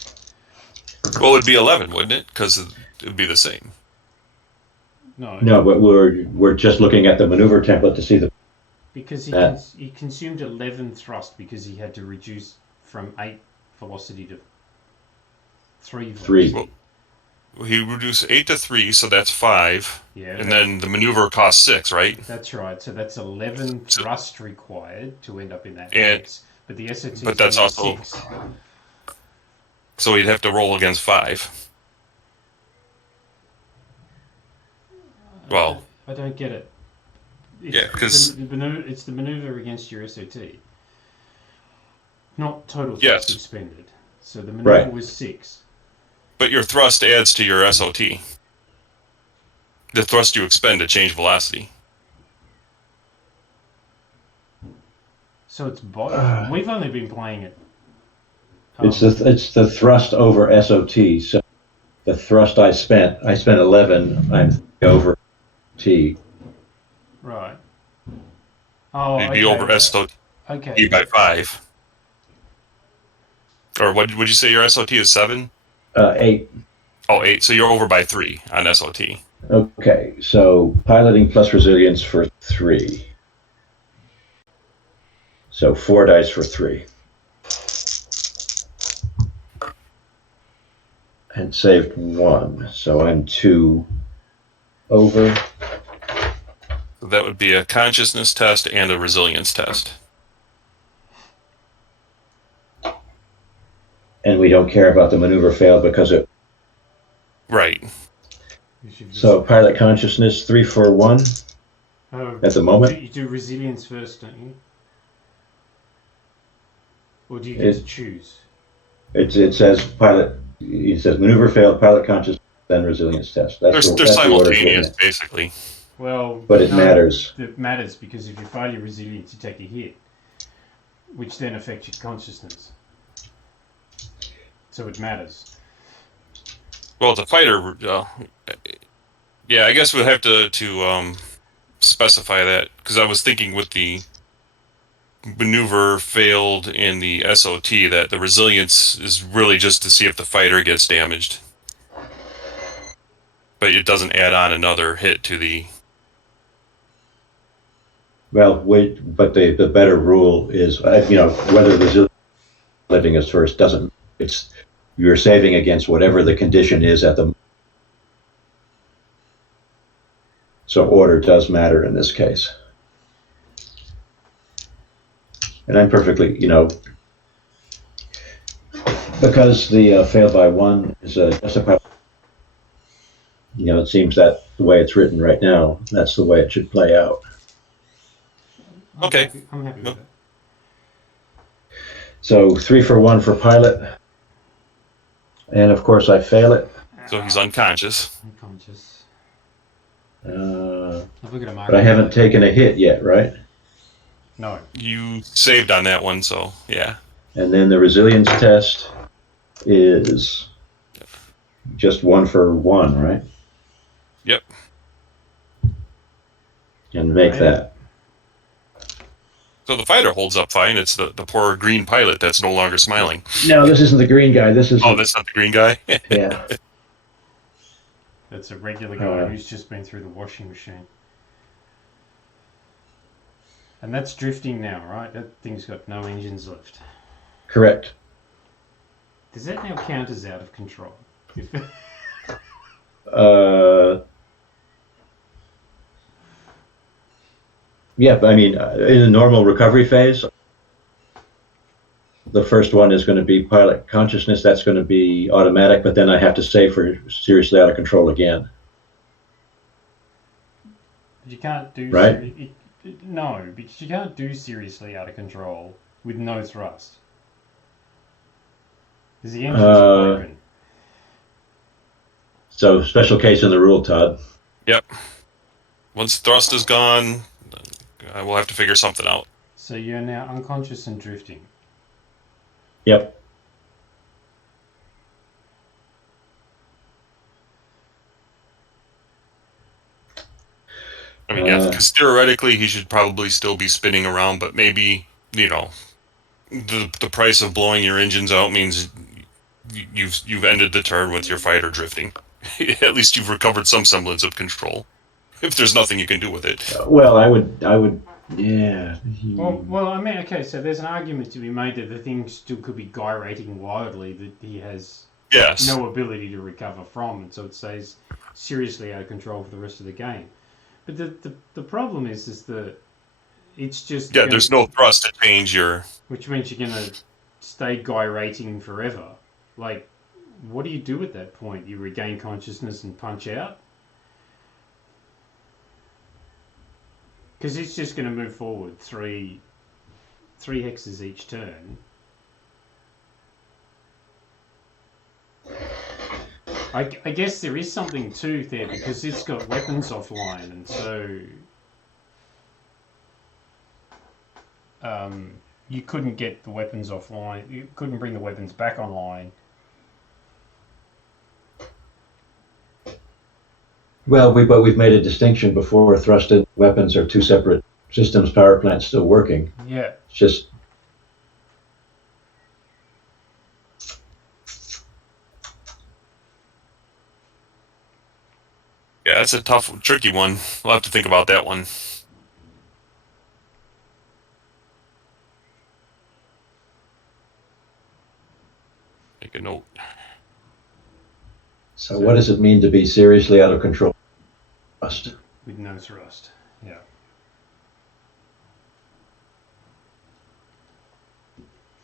Well, it'd be 11, wouldn't it? Because it'd be the same. No, but we're just looking at the maneuver template to see the. Because he consumed 11 thrust because he had to reduce from 8 velocity to 3 velocity. Well, he reduced 8 to 3, so that's 5. Yeah. And then the maneuver costs 6, right? That's right. So that's 11 thrust required to end up in that And- mix. But the SOT but is that's only also- 6. So he'd have to roll against 5. Well, I don't get it. Yeah, 'cause- it's the maneuver against your SOT, not total thrust Yes. expended. So the maneuver Right. was 6. but your thrust adds to your SOT. The thrust you expend to change velocity. So it's both. We've only been playing it. It's the thrust over SOT. So the thrust I spent 11. I'm over T. Right. Oh, It'd be over SOT Okay. by 5. Or what would you say your SOT is 7? 8. Oh, 8. So you're over by 3 on SOT. Okay, so piloting plus resilience for 3. So 4 dice for 3. And saved 1. So I'm 2 over. So that would be a consciousness test and a resilience test. And we don't care about the maneuver fail because it. Right. So pilot consciousness 3 for 1 at the moment. You do resilience first, don't you? Or do you get to choose? It says pilot. It says maneuver failed, pilot consciousness, then resilience test. They're that's the order it's simultaneous, written. basically. Well, But it matters. It matters because if you fail your resilience, you take a hit, which then affects your consciousness. So it matters. Well, the fighter, yeah, I guess we'll have to specify that because I was thinking with the maneuver failed in the SOT that the resilience is really just to see if the fighter gets damaged, but it doesn't add on another hit to the. Well, wait, but the better rule is, whether resilience living is first doesn't. It's you're saving against whatever the condition is at the. So order does matter in this case. And I'm perfectly, because the fail by 1 is justified. It seems that the way it's written right now, that's the way it should play out. Okay. I'm happy with So 3 for 1 for pilot. And of course I fail it. So he's unconscious. Unconscious. But I've looked at a marker. I haven't taken a hit yet, right? No. You saved on that one, so yeah. And then the resilience test is just 1 for 1, right? Yep. And make that. So the fighter holds up fine. It's the poor green pilot that's no longer smiling. No, this isn't the green guy. This is. Oh, that's not the green guy? Yeah. That's a regular guy who's just been through the washing machine. And that's drifting now, right? That thing's got no engines left. Correct. Does that now count as out of control? Yeah, I mean, in a normal recovery phase, the first one is going to be pilot consciousness. That's going to be automatic, but then I have to save for seriously out of control again. You can't do... Right? No, because you can't do seriously out of control with no thrust. Because the engines are broken. So, special case in the rule, Todd. Yep. Once thrust is gone, we'll have to figure something out. So you're now unconscious and drifting. Yep. I mean, yeah, because theoretically he should probably still be spinning around, but maybe, you know, the price of blowing your engines out means you've ended the turn with your fighter drifting. At least you've recovered some semblance of control. If there's nothing you can do with it. Well, I would, yeah. Well, I mean, okay, so there's an argument to be made that the thing still could be gyrating wildly that he has no ability to recover from, and so it stays seriously out of control for the rest of the game. But the problem is that it's just... Yeah, there's no thrust to change your... Which means you're going to stay gyrating forever. Like, what do you do at that point? You regain consciousness and punch out? Because it's just going to move forward three hexes each turn. I guess there is something too there because it's got weapons offline, and so you couldn't get the weapons offline. You couldn't bring the weapons back online. Well, we've made a distinction before. Thrust and weapons are two separate systems. Power plant's still working. Yeah. It's just... Yeah, that's a tough, tricky one. We'll have to think about that one. Make a note. So what does it mean to be seriously out of control? Thrust. With no thrust, yeah.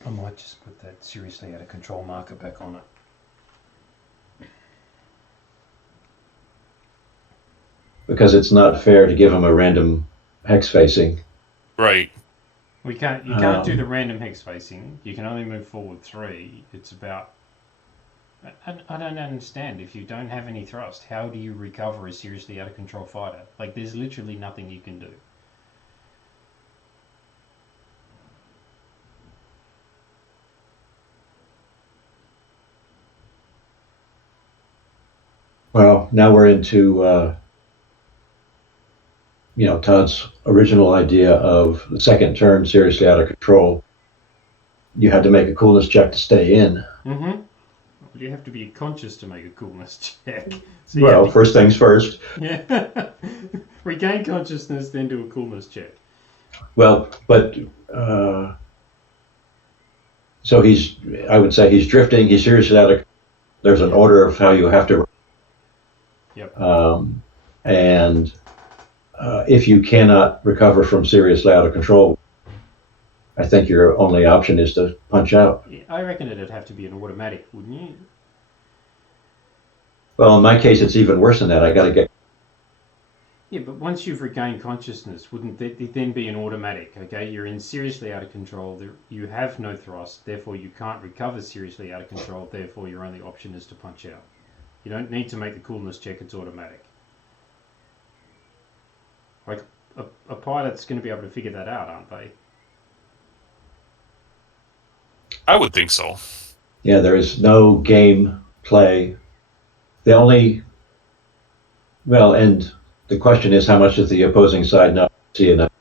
I might just put that seriously out of control marker back on it. Because it's not fair to give him a random hex facing. Right. You can't do the random hex facing. You can only move forward 3. It's about... I don't understand. If you don't have any thrust, how do you recover a seriously out of control fighter? Like, there's literally nothing you can do. Well, now we're into, Todd's original idea of the second turn seriously out of control. You had to make a coolness check to stay in. Mm-hmm. Well, you have to be conscious to make a coolness check. So first things first. Yeah. Regain consciousness, then do a coolness check. Well, but so I would say he's drifting. He's seriously out of. There's an order of how you have to. Yep. And if you cannot recover from seriously out of control, I think your only option is to punch out. Yeah, I reckon it'd have to be an automatic, wouldn't you? Well, in my case, it's even worse than that. I got to get. Yeah, but once you've regained consciousness, wouldn't it then be an automatic? Okay, you're in seriously out of control. You have no thrust, therefore you can't recover seriously out of control. Therefore, your only option is to punch out. You don't need to make the coolness check; it's automatic. Like a pilot's going to be able to figure that out, aren't they? I would think so. Yeah, there is no game play. The only, well, and the question is, how much does the opposing side not see enough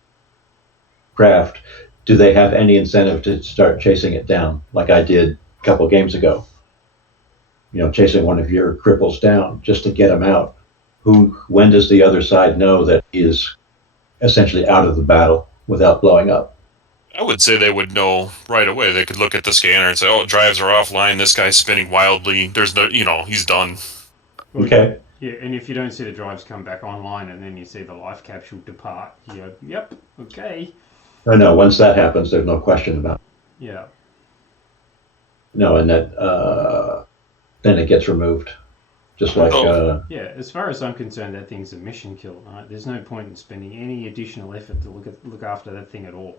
craft? Do they have any incentive to start chasing it down, like I did a couple of games ago? You know, chasing one of your cripples down just to get him out. When does the other side know that he is essentially out of the battle without blowing up? I would say they would know right away. They could look at the scanner and say, "Oh, drives are offline. This guy's spinning wildly. There's no, he's done." Okay. Yeah, and if you don't see the drives come back online, and then you see the life capsule depart, you go, "Yep, okay." No. Once that happens, there's no question about it. Yeah. No, and that then it gets removed, just like. Yeah, as far as I'm concerned, that thing's a mission kill. Right? There's no point in spending any additional effort to look after that thing at all.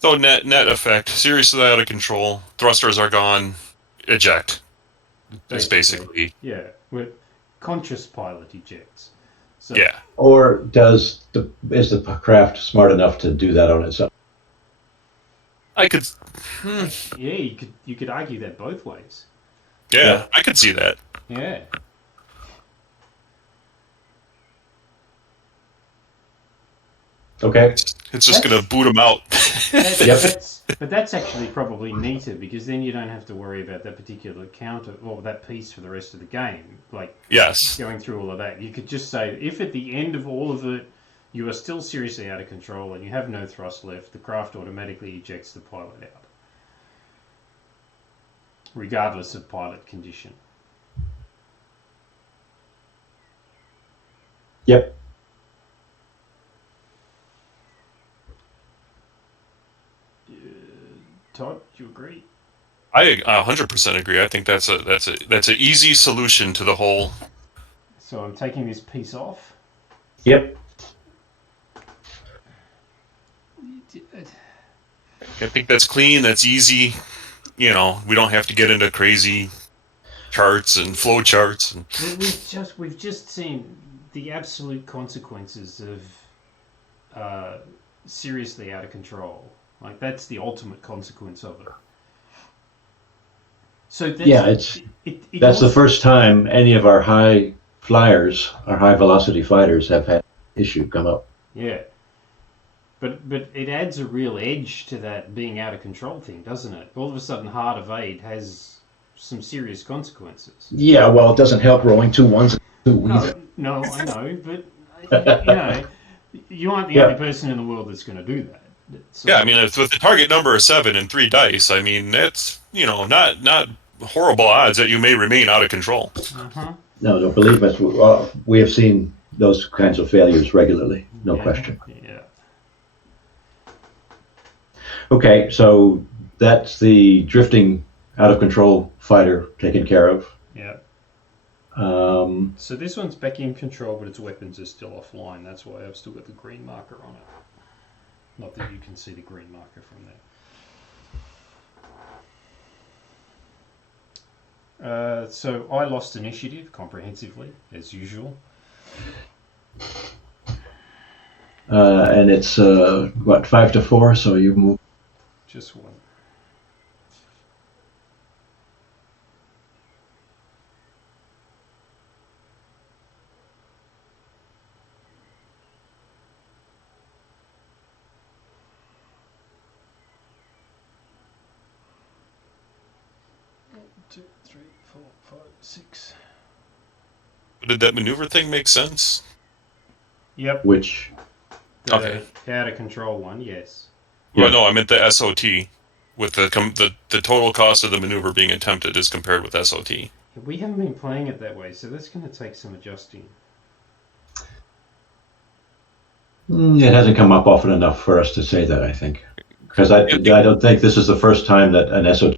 So net effect, seriously out of control. Thrusters are gone. Eject. It's basically. Yeah, with conscious pilot ejects. So, yeah. Or is the craft smart enough to do that on its own? I could. Yeah, you could argue that both ways. Yeah, I could see that. Yeah. Okay. It's just going to boot them out. But that's actually probably neater, because then you don't have to worry about that particular counter or that piece for the rest of the game. Like, yes, going through all of that. You could just say, if at the end of all of it, you are still seriously out of control and you have no thrust left, the craft automatically ejects the pilot out, regardless of pilot condition. Yep. Todd, do you agree? I 100% agree. I think that's an easy solution to the whole. So I'm taking this piece off. Yep. I think that's clean. That's easy. We don't have to get into crazy charts and flow charts. We've just seen the absolute consequences of seriously out of control. Like, that's the ultimate consequence of it. So that's the first time any of our high flyers, our high velocity fighters, have had issue come up. Yeah. But it adds a real edge to that being out of control thing, doesn't it? All of a sudden, hard evade has some serious consequences. Yeah, well, it doesn't help rolling 2 1s and 2 either. No, I know, but you aren't the only person in the world that's going to do that. So, yeah, I mean, with the target number of 7 and 3 dice, I mean, that's not horrible odds that you may remain out of control. No, believe us, we have seen those kinds of failures regularly, no question. Yeah. Okay, so that's the drifting out of control fighter taken care of. Yeah. So this one's back in control, but its weapons are still offline. That's why I've still got the green marker on it. Not that you can see the green marker from there. So I lost initiative comprehensively, as usual. And it's 5-4, so you move. Just one. Six. Did that maneuver thing make sense? Yep. Which? Okay. Out of control one, yes. Well, no, I meant the SOT, with the total cost of the maneuver being attempted as compared with SOT. We haven't been playing it that way, so that's going to take some adjusting. It hasn't come up often enough for us to say that, I think. Because I don't think this is the first time that an SOT...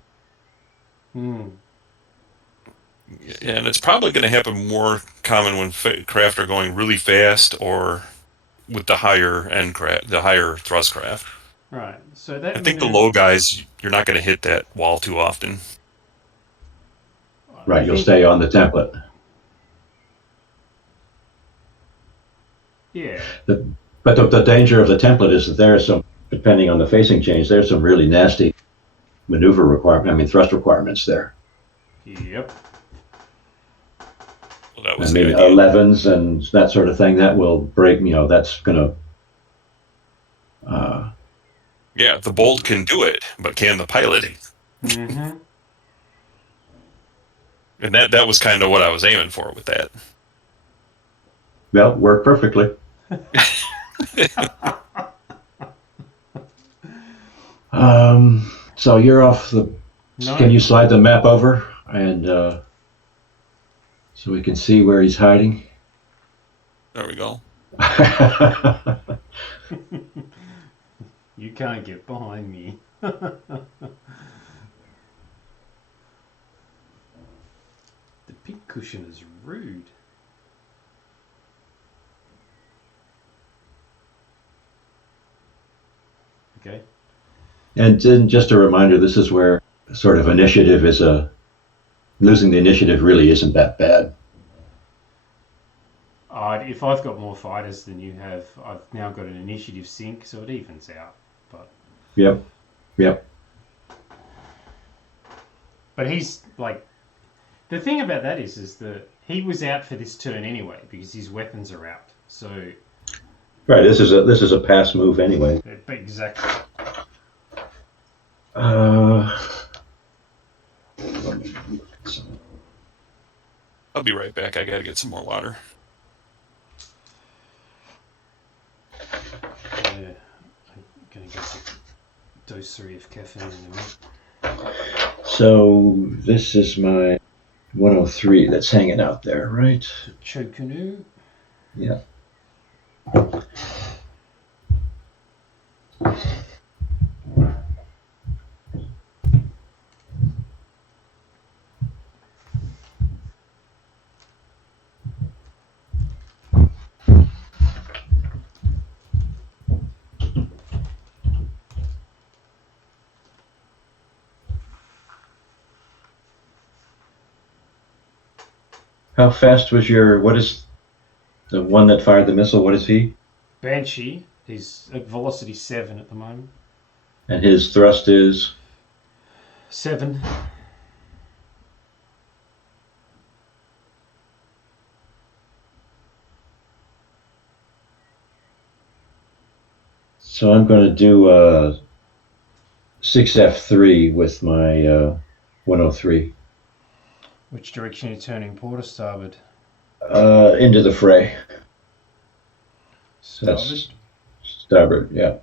Yeah, and it's probably going to happen more common when craft are going really fast or with the higher end craft, the higher thrust craft. Right. So I that think the maneuver. low guys, you're not going to hit that wall too often. I Right, you'll think. stay on the template. Yeah. But the danger of the template is that there are some, depending on the facing change, there's some really nasty maneuver requirement. I mean, thrust requirements there. Yep. Well, that I was the mean, idea. 11s and that sort of thing that will break. That's gonna. Uh, Yeah, the bolt can do it, but can the pilot? Mm-hmm. And that was kind of what I was aiming for with that. well, work perfectly. So you're off the. Can No. you slide the map over and so we can see where he's hiding? There we go. You can't get behind me. The pink cushion is rude. Okay. And then just a reminder, this is where sort of initiative is losing the initiative really isn't that bad. If I've got more fighters than you have, I've now got an initiative sync, so it evens out. Yep. But he's like, the thing about that is that he was out for this turn anyway because his weapons are out. So Right. This is a pass move anyway. exactly. I'll be right back. I gotta get some more water. Yeah, I'm gonna get a dose 3 of caffeine in a minute. So this is my 103 that's hanging out there, right? Chokunu. Yeah. How fast was what is the one that fired the missile? What is he? Banshee. He's at velocity 7 at the moment. And his thrust is? 7. So I'm going to do 6F3 with my 103. Which direction are you turning? Port or starboard? Into the fray. Starboard. That's starboard, yeah.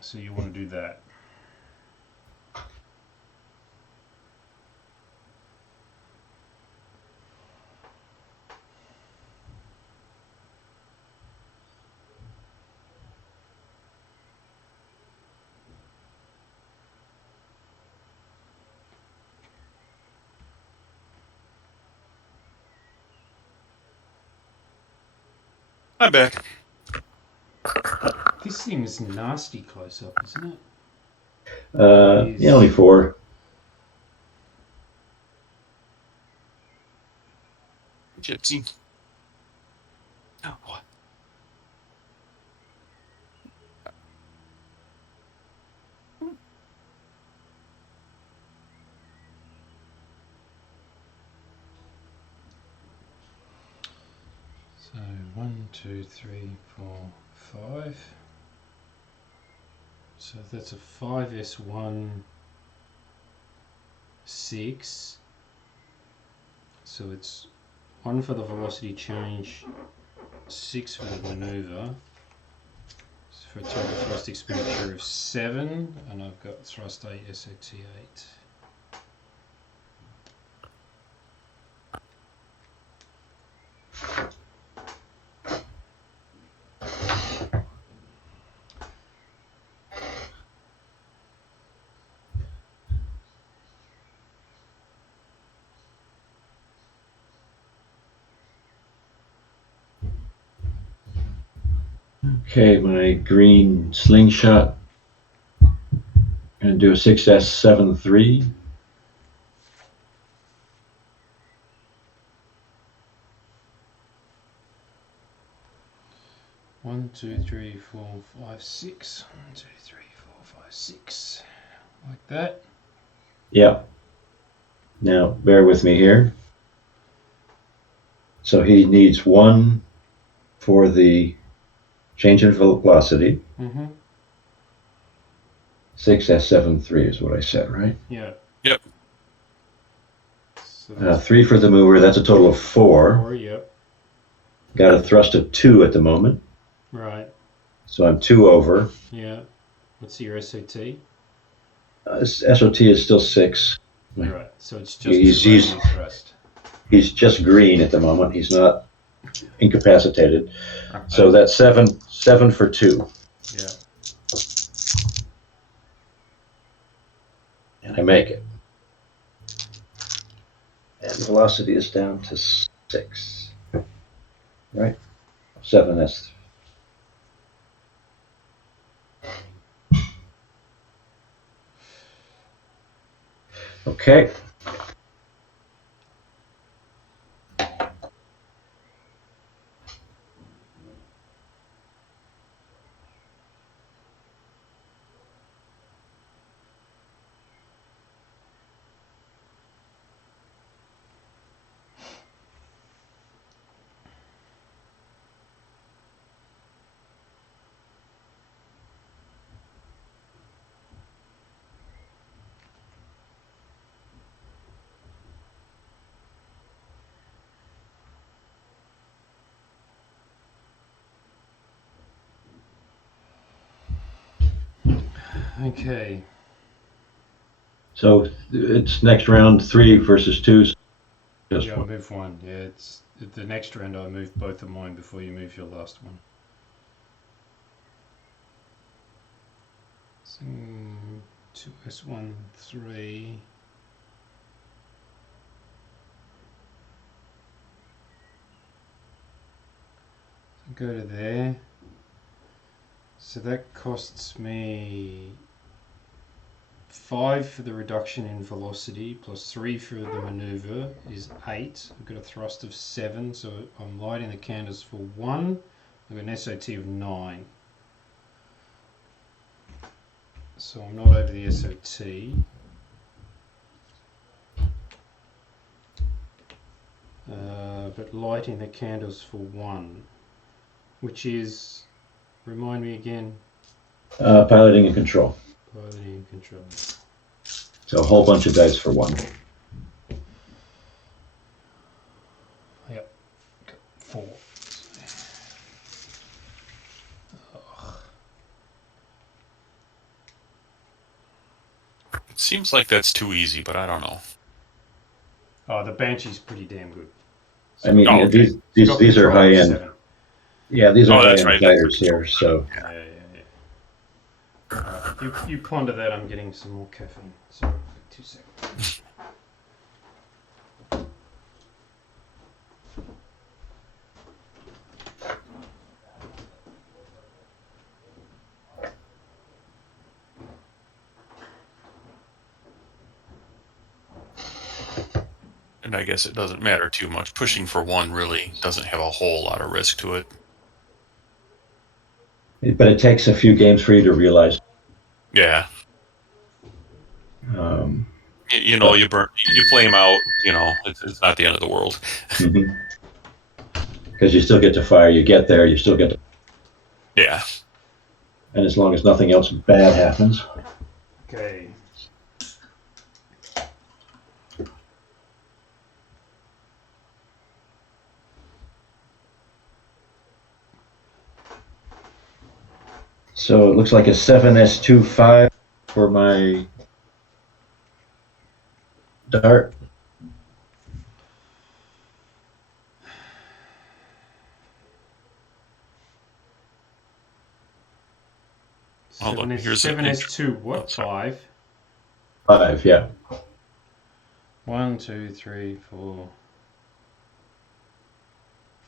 So you want to do that. I'm back. This thing is nasty close up, isn't it? Yeah, only 4. Gypsy. Oh, what? So 1, 2, 3, 4, 5. So that's a 5S1 6. So it's 1 for the velocity change, 6 for the maneuver. So for a total thrust expenditure of 7, and I've got thrust 8, SOT 8. Okay, my green slingshot. Gonna do a 6S73. One, two, three, four, five, six. 1, 2, 3, 4, 5, 6. Like that. Yeah. Now, bear with me here. So he needs 1 for the change in velocity. Mm-hmm. 6S73 is what I said, right? Yeah. Yep. So 3 for the mover. That's a total of 4. 4, yep. Got a thrust of 2 at the moment. Right. So I'm 2 over. Yeah. What's your SOT? SOT is still 6. Right. So it's just He's thrust. He's just green at the moment. He's not incapacitated. Right. So that's 7 for 2. Yeah. And I make it. And velocity is down to 6. Right? 7S. Okay. Okay. So it's next round 3 versus 2. Just Yeah, I'll one. move 1. Yeah, it's the next round. I move both of mine before you move your last one. So 2S1, 3. So go to there. So that costs me 5 for the reduction in velocity, plus 3 for the maneuver is 8. I've got a thrust of 7, so I'm lighting the candles for 1. I've got an SOT of 9. So I'm not over the SOT. But lighting the candles for 1, which is, remind me again, Piloting and control. piloting and control. So a whole bunch of dice for 1. Yep, 4. It seems like that's too easy, but I don't know. Oh, the Banshee's pretty damn good. I mean, Oh, okay. these are high end. 7. Yeah, these are Oh, high that's end right. fighters here. So Yeah. You ponder that. I'm getting some more caffeine. Sorry, 2 seconds. And I guess it doesn't matter too much. Pushing for 1 really doesn't have a whole lot of risk to it. but it takes a few games for you to realize. Yeah. Um, You know, you flame out, it's not the end of the world. Because you still get to fire. You get there, you still get to. Yeah. And as long as nothing else bad happens. Okay. So it looks like a 7S25 for my dart. Oh, look, here's 7S2, what? Oh, sorry. 5? 5, yeah. 1, 2, 3, 4.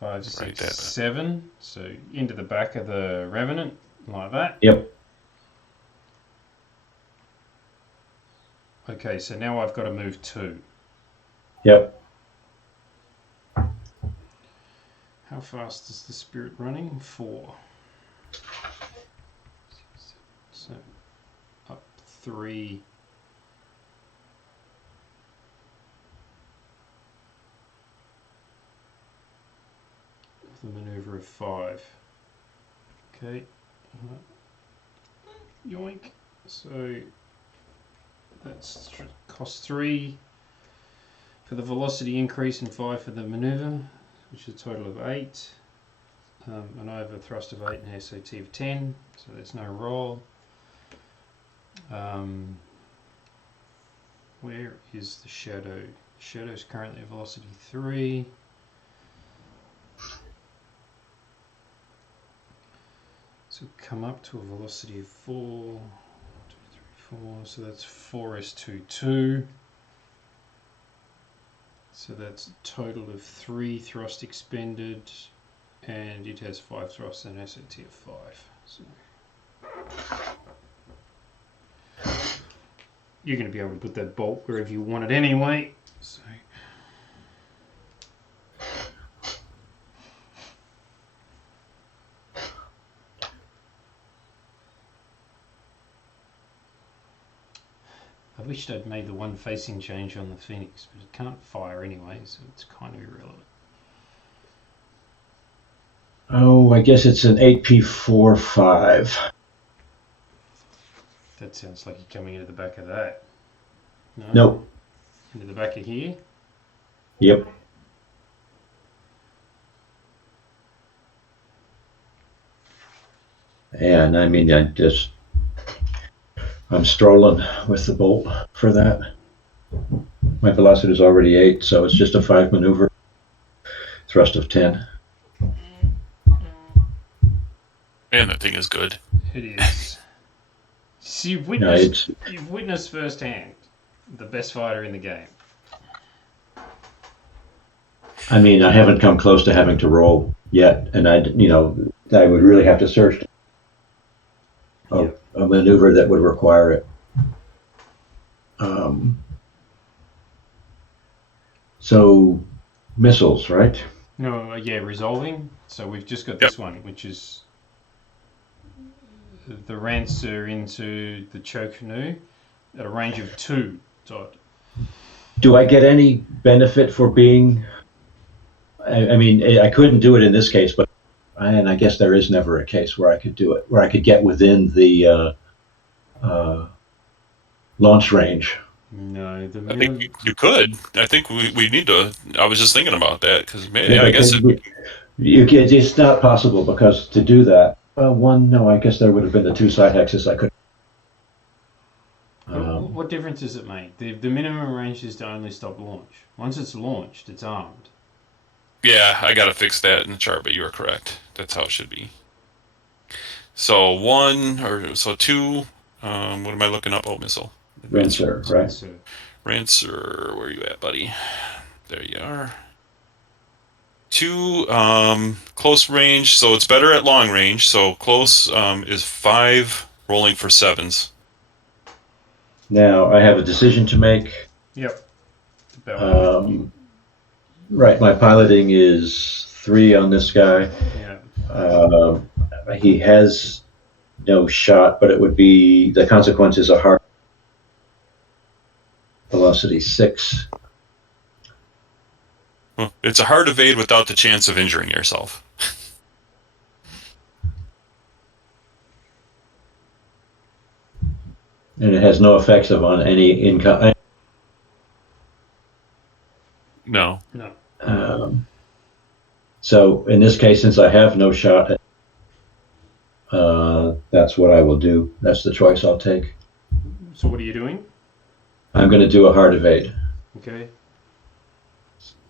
5, Write 6, that. 7. So into the back of the Revenant, like that. Yep. Okay, so now I've got to move 2. Yep. How fast is the Spirit running? 4. So up 3. The maneuver of 5. Okay. Yoink. So that's cost 3 for the velocity increase and 5 for the maneuver, which is a total of 8. And I have a thrust of 8 and an SAT of 10, so there's no roll. Where is the shadow? Shadow is currently a velocity 3. So come up to a velocity of 4. 1, 2, 3, 4. So that's 4s22. So that's a total of 3 thrust expended, and it has 5 thrusts and an SAT of 5. So you're going to be able to put that bolt wherever you want it anyway. So I wished I'd made the one facing change on the Phoenix, but it can't fire anyway, so it's kind of irrelevant. Oh, I guess it's an 8P45. That sounds like you're coming into the back of that. No? Nope. Into the back of here? Yep. And I mean, I'm strolling with the bolt for that. My velocity is already 8, so it's just a 5 maneuver. Thrust of 10. Man, that thing is good. It is. So you've witnessed firsthand the best fighter in the game. I mean, I haven't come close to having to roll yet, and I would really have to search a maneuver that would require it. So, missiles, right? No, resolving. So we've just got this one, which is the Rancer into the choke canoe at a range of 2, Todd. Do I get any benefit for being... I mean, I couldn't do it in this case, and I guess there is never a case where I could do it, where I could get within the launch range. No, I think you could. I think we need to. I was just thinking about that because I guess it's not possible, because to do that, I guess there would have been the 2 side hexes I could. What difference does it make? The minimum range is to only stop launch. Once it's launched, it's armed. Yeah, I got to fix that in the chart, but you are correct. That's how it should be. So 2. What am I looking up? Oh, missile. Rancer, right? Rancer, where are you at, buddy? There you are. 2, close range, so it's better at long range. So close is 5, rolling for 7s. Now, I have a decision to make. Yep. Right, my piloting is 3 on this guy. Yeah. He has no shot, but it would be, the consequences are hard. Velocity 6. Well, it's a hard evade without the chance of injuring yourself. And it has no effects on any income. No. So in this case, since I have no shot, that's what I will do. That's the choice I'll take. So what are you doing? I'm going to do a hard evade. Okay.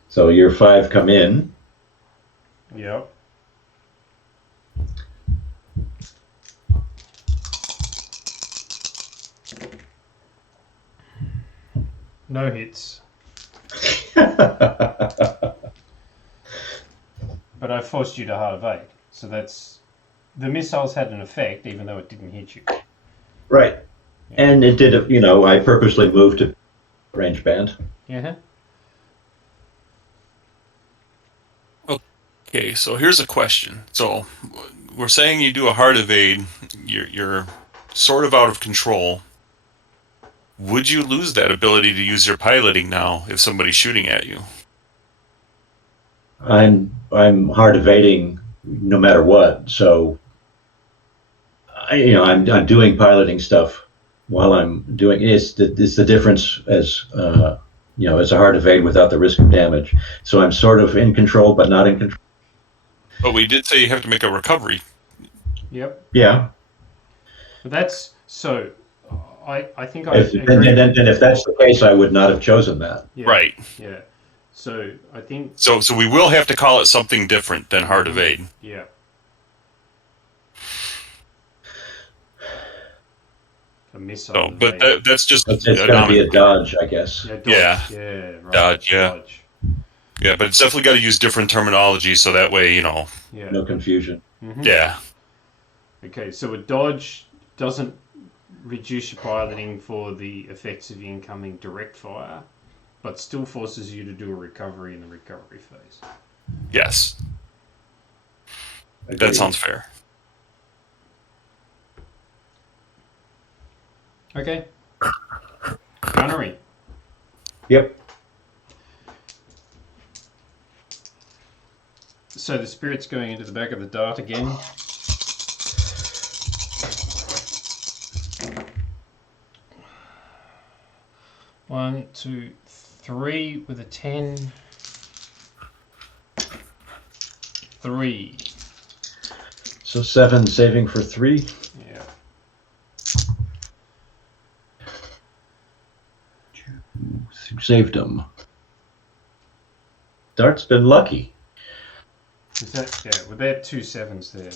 So your 5 come in. Yep. No hits. But I forced you to hard evade. So that's... The missiles had an effect, even though it didn't hit you. Right. Yeah. And it did, I purposely moved to range band. Yeah. Okay, so here's a question. So we're saying you do a hard evade, you're sort of out of control. Would you lose that ability to use your piloting now if somebody's shooting at you? I'm hard evading no matter what, so I'm doing piloting stuff while I'm doing it's the difference as as a hard evade without the risk of damage. So I'm sort of in control, but not in control. But we did say you have to make a recovery. Yep. Yeah. But that's... So, I think I And if that's the case, I would not have chosen that. Yeah. Right. Yeah. So, I think... So we will have to call it something different than hard evade. Yeah. A missile. So, but that's just... It's going to be a dodge, I guess. Yeah. Dodge. Yeah. Yeah. Right. Dodge, yeah. Dodge. Yeah, but it's definitely got to use different terminology so that way, Yeah. No confusion. Mm-hmm. Yeah. Okay, so a dodge doesn't reduce your piloting for the effects of incoming direct fire, but still forces you to do a recovery in the recovery phase. Yes. Agreed. That sounds fair. Okay. Gunnery. Yep. So the spirit's going into the back of the dart again. One, 2, 3 with a 10. 3. So 7 saving for 3. Yeah. Saved him. Dart's been lucky. Is that, yeah, with that 2 7s there,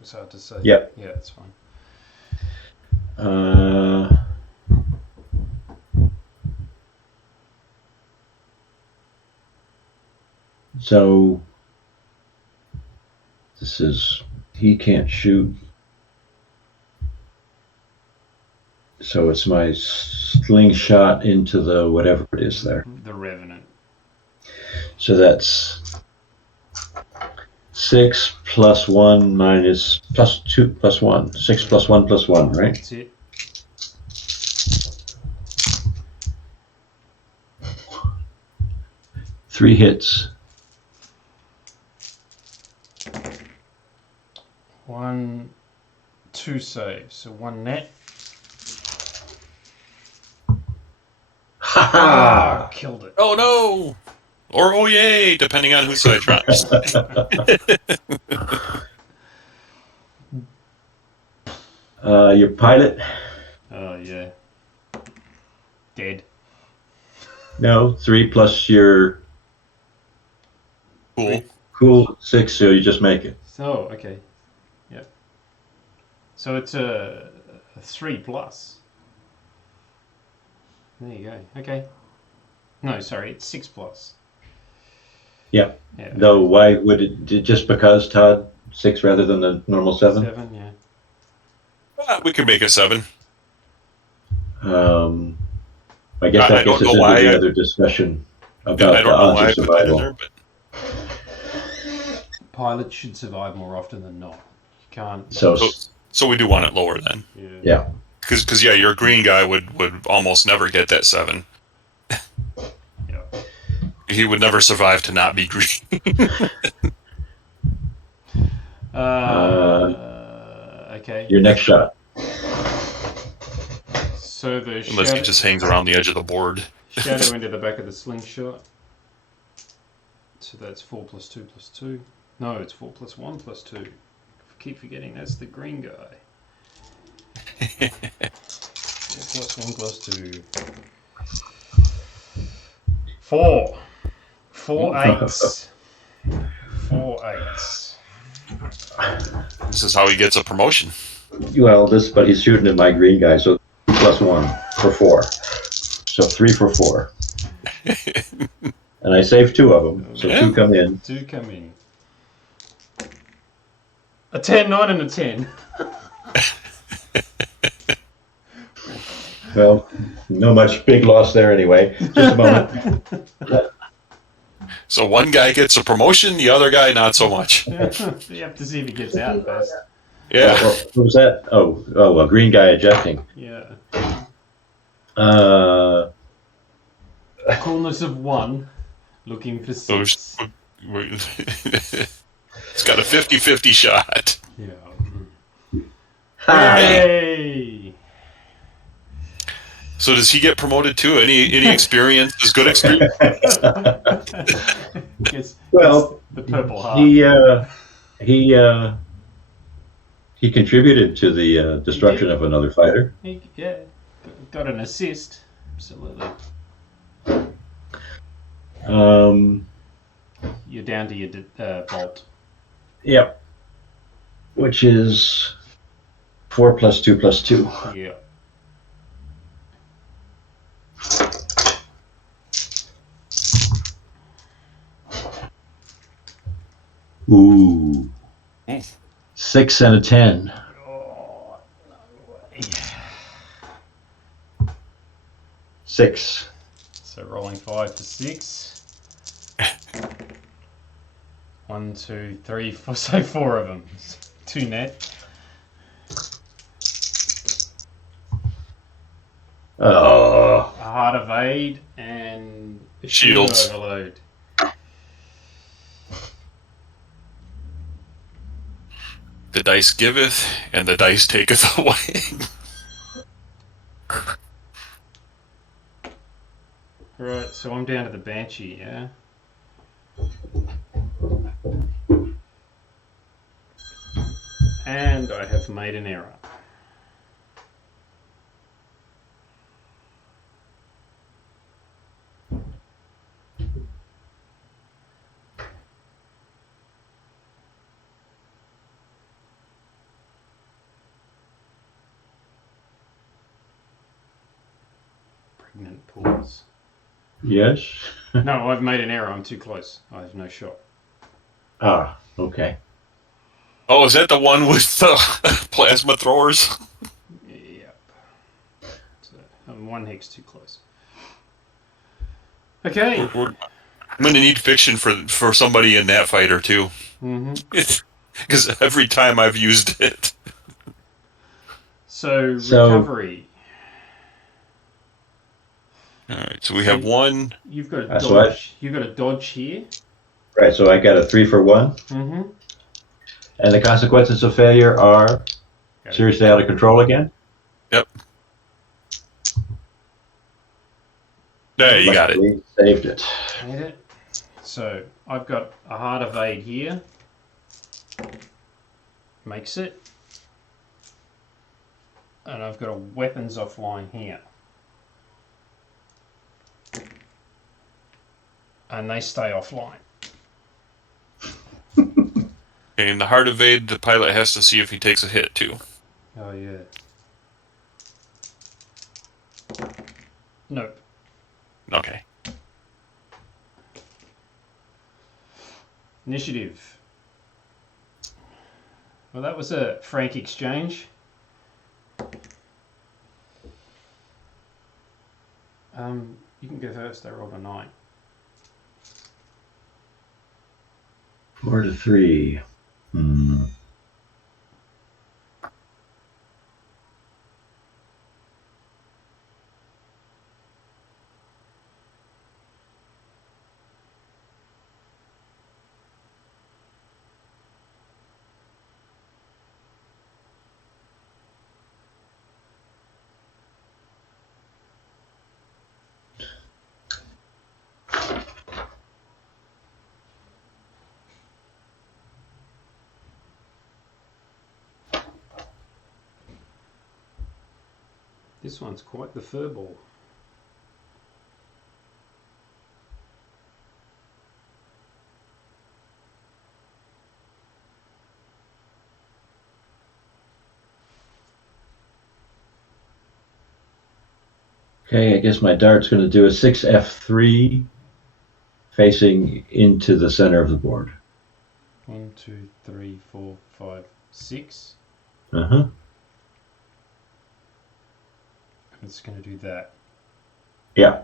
it's hard to say. Yep. Yeah, that's fine. So this is, he can't shoot. So it's my slingshot into the whatever it is there. The Revenant. So that's 6 plus 1 minus plus 2 plus 1. 6 plus 1 plus 1, right? That's it. Three hits. 1, 2 saves. So 1 net. Ha Killed it. Oh no! Or oh yay, depending on whose side drops. Your pilot? Oh, yeah. Dead. No, 3 plus your cool 6, so you just make it. So, okay. Yep. So it's a 3 plus. There you go. Okay. No, sorry, it's 6 plus. Yep. Yeah. Though, why would it, just because, Todd, 6 rather than the normal 7? 7, yeah. We could make a 7. I guess that gets us into why the other discussion about I the don't know odds why I of put that in survival. there, but Pilots should survive more often than not. You can't. so we do want it lower then. Yeah. Because your green guy would almost never get that 7. Yeah. He would never survive to not be green. Okay. Your next shot. So the Unless he just hangs around the edge of the board. shadow into the back of the slingshot. So that's 4 plus 2 plus 2. No, it's 4 plus 1 plus 2. I keep forgetting that's the green guy. 4 plus 1 plus 2. 4. 4 8s. 4 8s. This is how he gets a promotion. Well, but he's shooting at my green guy, so plus 1 for 4. So 3 for 4. And I saved 2 of them, so Yeah. 2 come in. 2 come in. A 10, 9, and a 10. Well, no much big loss there anyway. Just a moment. So one guy gets a promotion, the other guy not so much. You have to see if he gets out first. Yeah. What was that? Oh, a green guy adjusting. Yeah. Uh, Coolness of 1, looking for 6. It's got a 50-50 shot. Yeah. hi. Hey! So does he get promoted too? Any experience is good experience? Well, the purple heart. He contributed to the destruction of another fighter. Yeah, got an assist. Absolutely. You're down to your vault. Yep. Which is 4 + 2 + 2. Yeah. Ooh. 6 and a 10. Oh, no way. 6. So rolling 5 to 6. 1, 2, 3, 4. So 4 of them. 2 net. Oh. A heart of aid and a Shields. overload. The dice giveth, and the dice taketh away. Right, so I'm down to the Banshee, yeah? And I have made an error. Pregnant pause. Yes. No, I've made an error. I'm too close. I have no shot. Ah, okay. Oh, is that the one with the plasma throwers? Yep. So, one hex too close. Okay. I'm going to need fiction for somebody in that fighter, too. Because every time I've used it. So recovery. All right, so we have one. You've got a That's dodge. You've got a dodge here. Right, so I got a 3 for 1. Mm-hmm. And the consequences of failure are seriously out of control again? Yep. There, you got it. Luckily, saved it. Made it. So I've got a heart of aid here. Makes it. And I've got a weapons offline here. And they stay offline. Okay, in the heart evade, the pilot has to see if he takes a hit, too. Oh, yeah. Nope. Okay. Initiative. Well, that was a frank exchange. You can go first. I rolled a 9. 4 to 3. This one's quite the furball. Okay, I guess my dart's going to do a 6F3 facing into the center of the board. 1, 2, 3, 4, 5, 6. Uh-huh. It's going to do that. Yeah.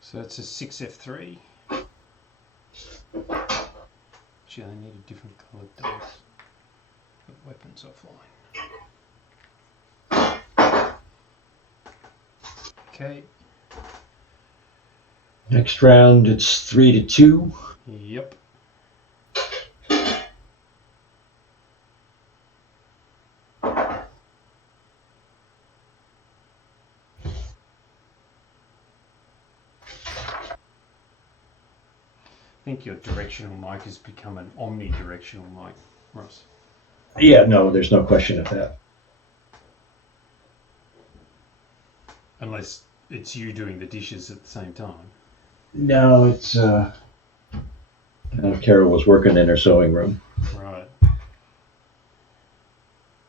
So it's a 6F3. Actually, I need a different coloured dice. Put weapons offline. Okay. Next round, it's 3-2. Yep. I think your directional mic has become an omnidirectional mic, Ross. Yeah, no, there's no question of that. Unless it's you doing the dishes at the same time. No, it's Carol was working in her sewing room, Right.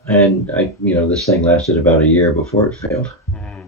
and this thing lasted about a year before it failed. Mm.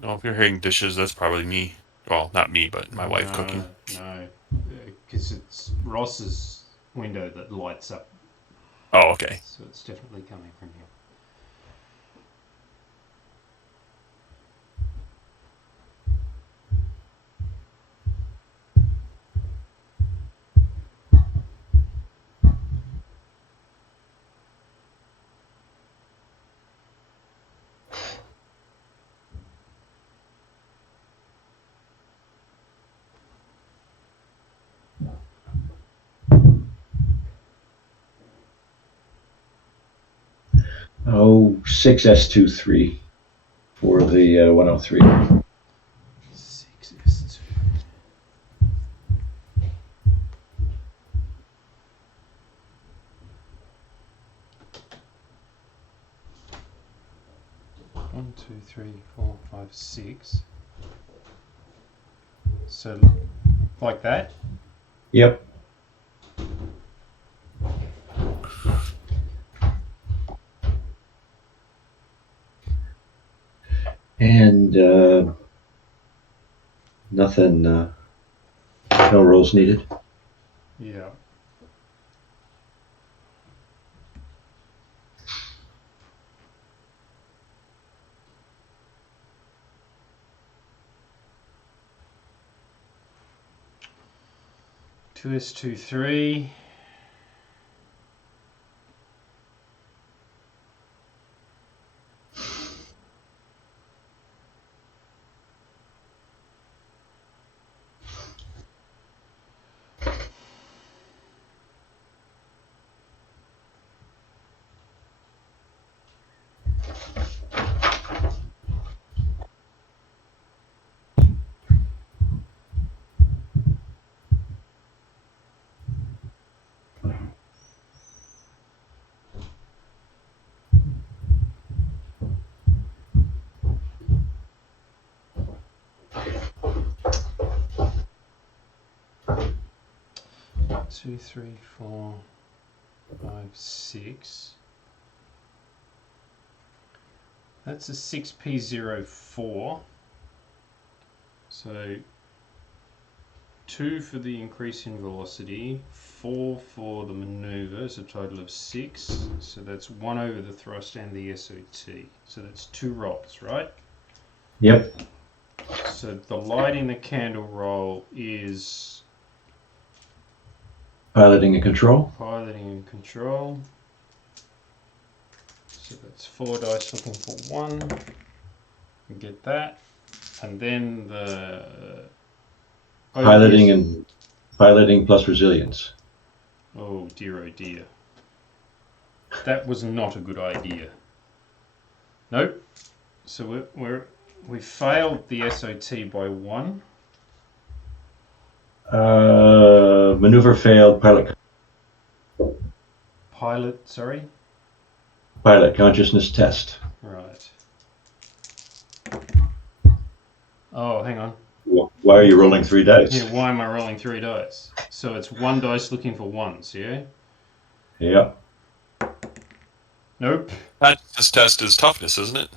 No, if you're hearing dishes, that's probably me. Well, not me, but my wife cooking. No, because it's Ross's window that lights up, Oh, okay. so it's definitely coming from you. Oh, 6S23 for the 103. 6S2. One, two, three, 4, 5, 6. So, like that? Yep. And nothing, no rolls needed. Yeah. Two S23. Two, three, 4, 5, 6. That's a 6P04. So 2 for the increase in velocity, 4 for the maneuver, so a total of 6. So that's 1 over the thrust and the SOT. So that's 2 rolls, right? Yep. So the light in the candle roll is Piloting and control. piloting and control. So that's 4 dice looking for 1. You get that. And then the Piloting plus resilience. Oh dear, oh dear. That was not a good idea. Nope. So we failed the SOT by 1. Maneuver failed. Pilot consciousness test. Right. Oh, hang on. Why are you rolling 3 dice? Yeah, why am I rolling 3 dice? So it's 1 dice looking for 1s, yeah? Yep. Nope. This test is toughness, isn't it?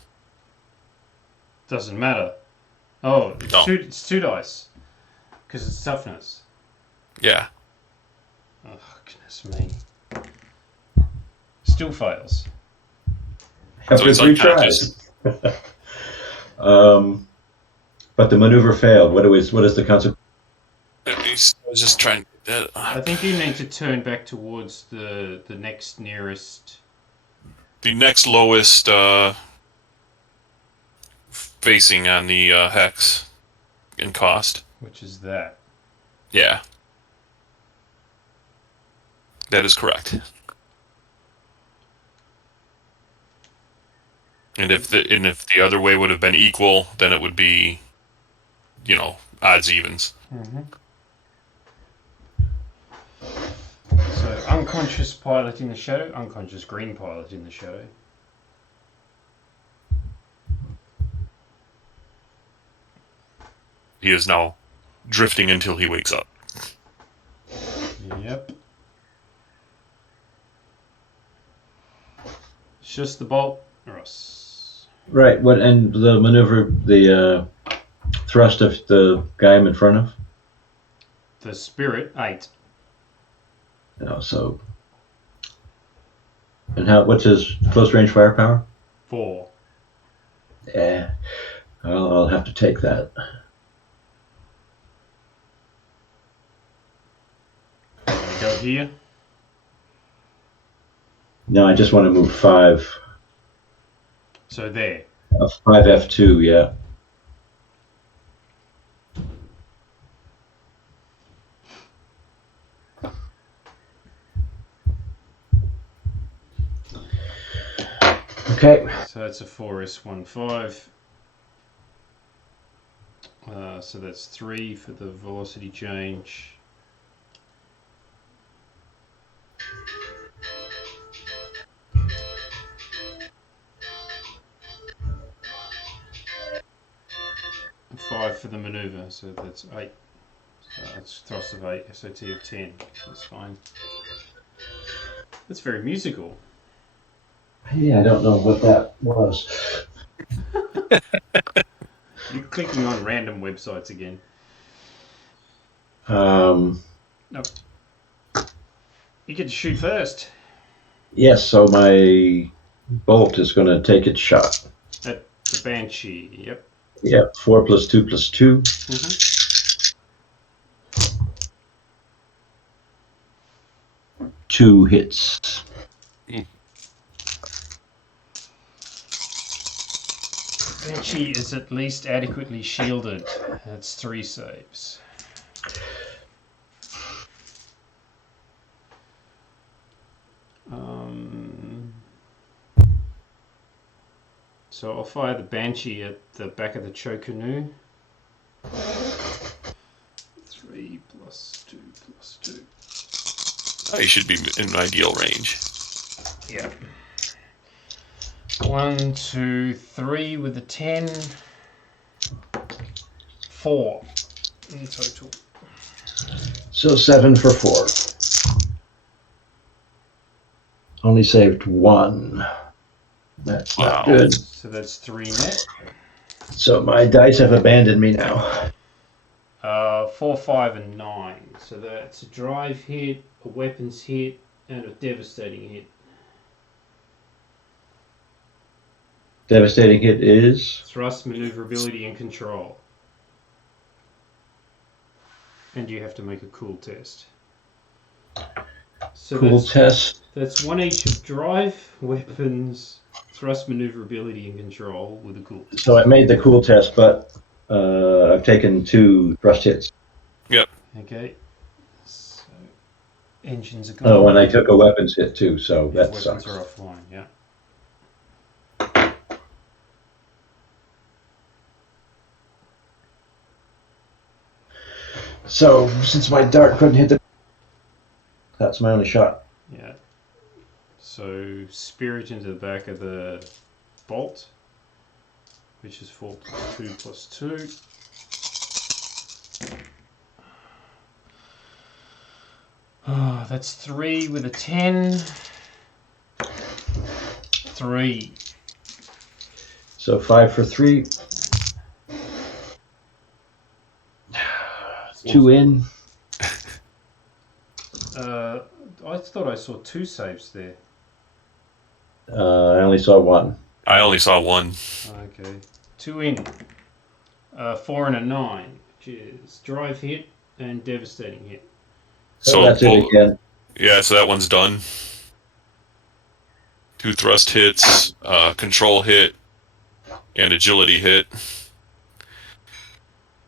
Doesn't matter. Oh, it's, No. it's 2 dice. Because it's toughness. Yeah. Oh, goodness me. Still fails. After it's 3 tries. But the maneuver failed. What is the consequence? I was just trying. I think you need to turn back towards the next nearest. The next lowest facing on the hex in cost. Which is that. Yeah. That is correct. And if the other way would have been equal, then it would be, odds evens. Mm-hmm. So unconscious pilot in the shadow, unconscious green pilot in the shadow. He is now drifting until he wakes up. Yep. It's just the bolt, Ross. Right. What and the maneuver, the thrust of the guy I'm in front of? The spirit 8. So. And what's his close range firepower? 4. Yeah. I'll have to take that. Gonna go here. No, I just want to move 5. So there. 5 F2, yeah. Okay. So that's a 4S15. So that's 3 for the velocity change. And 5 for the maneuver, so that's 8. So that's thrust of 8, SOT of 10. That's fine. That's very musical. Yeah, I don't know what that was. You're clicking on random websites again. No. You get to shoot first. Yes, so my bolt is going to take its shot. At the Banshee, yep. Yep, 4 + 2 + 2. Mm-hmm. 2 hits. Banshee is at least adequately shielded. That's 3 saves. So I'll fire the Banshee at the back of the chow canoe. 3 + 2 + 2. Oh, you should be in ideal range. Yeah. 1, 2, 3 with a 10. 4 in total. So 7 for 4. Only saved 1. That's not good. So that's 3 net. So my dice have abandoned me now. 4, 5, and 9. So that's a drive hit, a weapons hit, and a devastating hit. Devastating hit is? Thrust, maneuverability, and control. And you have to make a cool test. So Cool test. That's 1 each of drive, weapons, thrust, maneuverability, and control with a cool test. So I made the cool test, but I've taken 2 thrust hits. Okay. So engines are gone. Oh, and I took a weapons hit too, so Yeah, that weapons sucks. are offline. Yeah. So since my dart couldn't hit the, that's my only shot. Yeah. So spirit into the back of the bolt, which is 4 + 2 + 2. Oh, that's 3 with a 10. 3. So 5 for 3. 2 in. I thought I saw 2 saves there. I only saw 1. I only saw 1. Okay. 2 in. 4 and a 9, which is drive hit and devastating hit. So that's it again. Yeah, so that one's done. 2 thrust hits, control hit, and agility hit.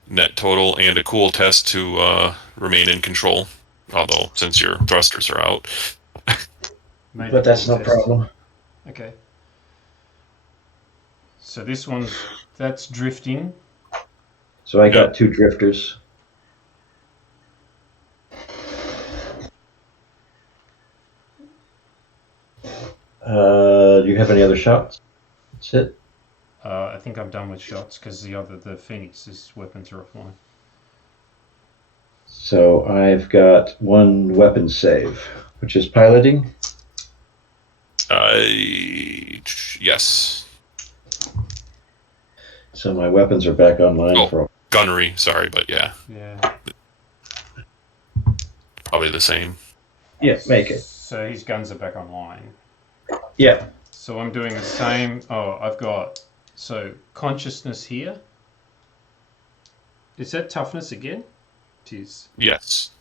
Net total, and a cool test to remain in control. Although, since your thrusters are out. But that's no problem. Okay. So this one's, that's drifting. So I got 2 drifters. Do you have any other shots? That's it. I think I'm done with shots because the Phoenix's weapons are offline. So I've got 1 weapon save, which is piloting. Yes. So my weapons are back online for. Gunnery, sorry, but yeah. Yeah. Probably the same. Yeah, make it. So his guns are back online. Yeah. So I'm doing the same. Oh, I've got, so consciousness here. Is that toughness again? It is. Yes.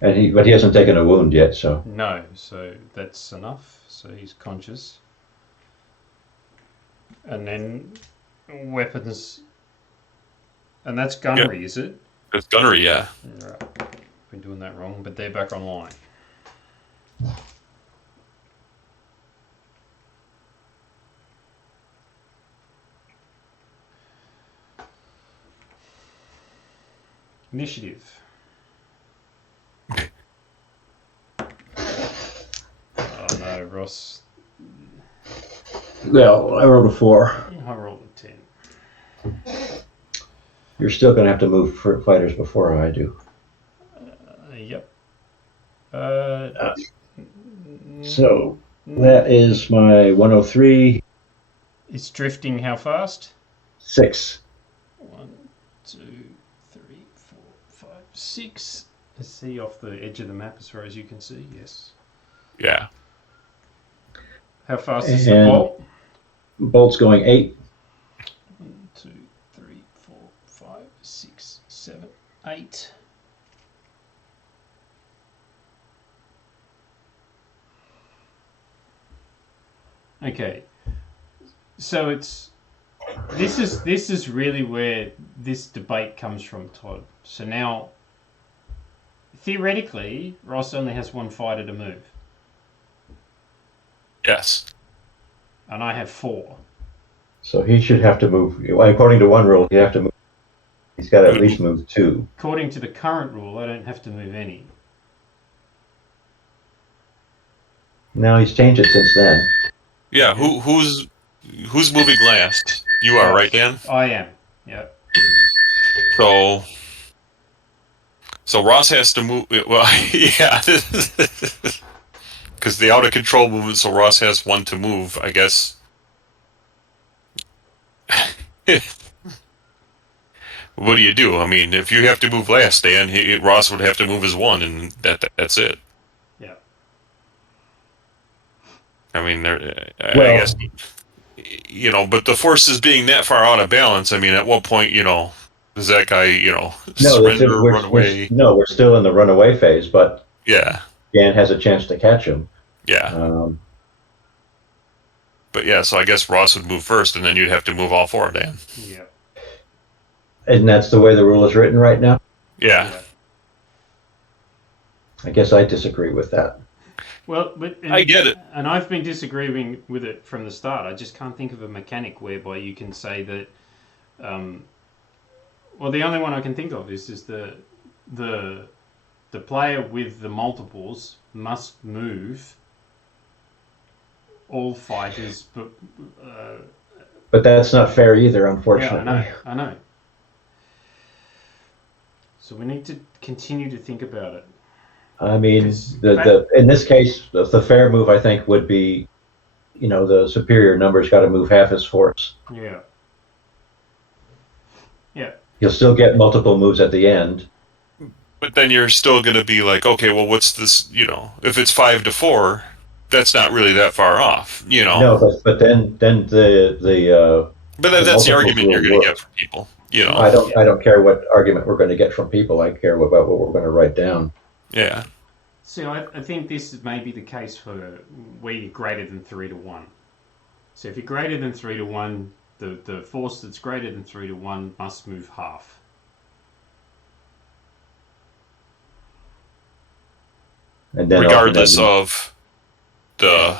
But he hasn't taken a wound yet, so. No, so that's enough. So he's conscious. And then weapons. And that's gunnery, is it? It's gunnery, yeah. Right. Been doing that wrong, but they're back online. Initiative. Oh no, Ross. Well, I rolled a 4. I rolled a 10. You're still going to have to move fighters before I do. Yep. So that is my 103. It's drifting how fast? 6. 1, 2, 3, 4, 5, 6. Let's see off the edge of the map as far as you can see. Yes. Yeah. How fast is the bolt? Bolt's going 8. 1, 2, 3, 4, 5, 6, 7, 8. Okay. So it's this is really where this debate comes from, Todd. So now theoretically, Ross only has 1 fighter to move. Yes. And I have 4. So he should have to move. According to one rule, he have to move. He's got to at least move 2. According to the current rule, I don't have to move any. No, he's changed it since then. Yeah. Who's moving last? You are, right, Dan? I am. Yep. So Ross has to move. Well, yeah. Because the out of control movement, so Ross has 1 to move, I guess. What do you do? I mean, if you have to move last, Dan, Ross would have to move his 1, and that's it. Yeah. I mean, I guess, but the forces being that far out of balance, I mean, at what point, does that guy, surrender, run away? We're still in the runaway phase, but yeah, Dan has a chance to catch him. Yeah. But yeah, so I guess Ross would move first, and then you'd have to move all 4, Dan. Yeah. And that's the way the rule is written right now? Yeah. I guess I disagree with that. Well, but I get it. and I've been disagreeing with it from the start. I just can't think of a mechanic whereby you can say that. Well, the only one I can think of is the the player with the multiples must move all fighters, but But that's not fair either, yeah, unfortunately. I know. So we need to continue to think about it. I mean, Because the in this case, the fair move I think would be, the superior number's got to move half his force. yeah, He'll still get multiple moves at the end. But then you're still going to be like, okay, well, what's this? If it's 5-4, that's not really that far off. No, but then But the that's the multiples argument you're will going to work. get from people. I don't care what argument we're going to get from people. I care about what we're going to write down. Yeah. so I think this may be the case for where you're greater than 3-1. So if you're greater than 3-1, the force that's greater than 3-1 must move half. And then Regardless of the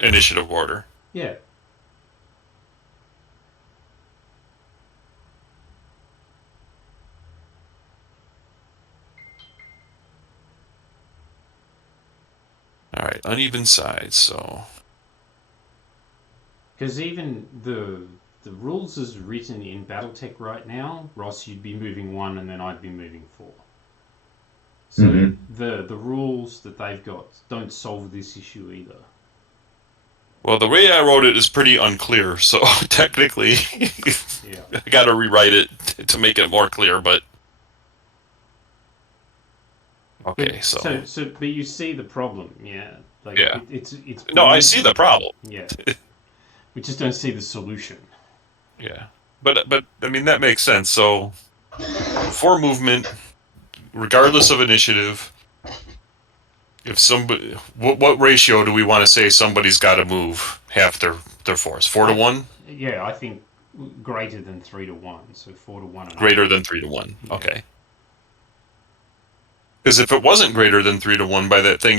initiative order. Yeah. All right, uneven sides. So Because even the rules as written in BattleTech right now, Ross, you'd be moving 1 and then I'd be moving 4. So the rules that they've got don't solve this issue either. well, the way I wrote it is pretty unclear. So technically, Yeah. I got to rewrite it to make it more clear. But okay, so but you see the problem, yeah. Like Yeah. it's no, I see the problem. Yeah. We just don't see the solution. Yeah, but I mean that makes sense. So for movement, regardless of initiative, if somebody, what ratio do we want to say somebody's got to move half their force? 4-1. Yeah, I think greater than 3-1, so 4-1. Greater than 3-1. Okay. Because if it wasn't greater than 3-1 by that thing,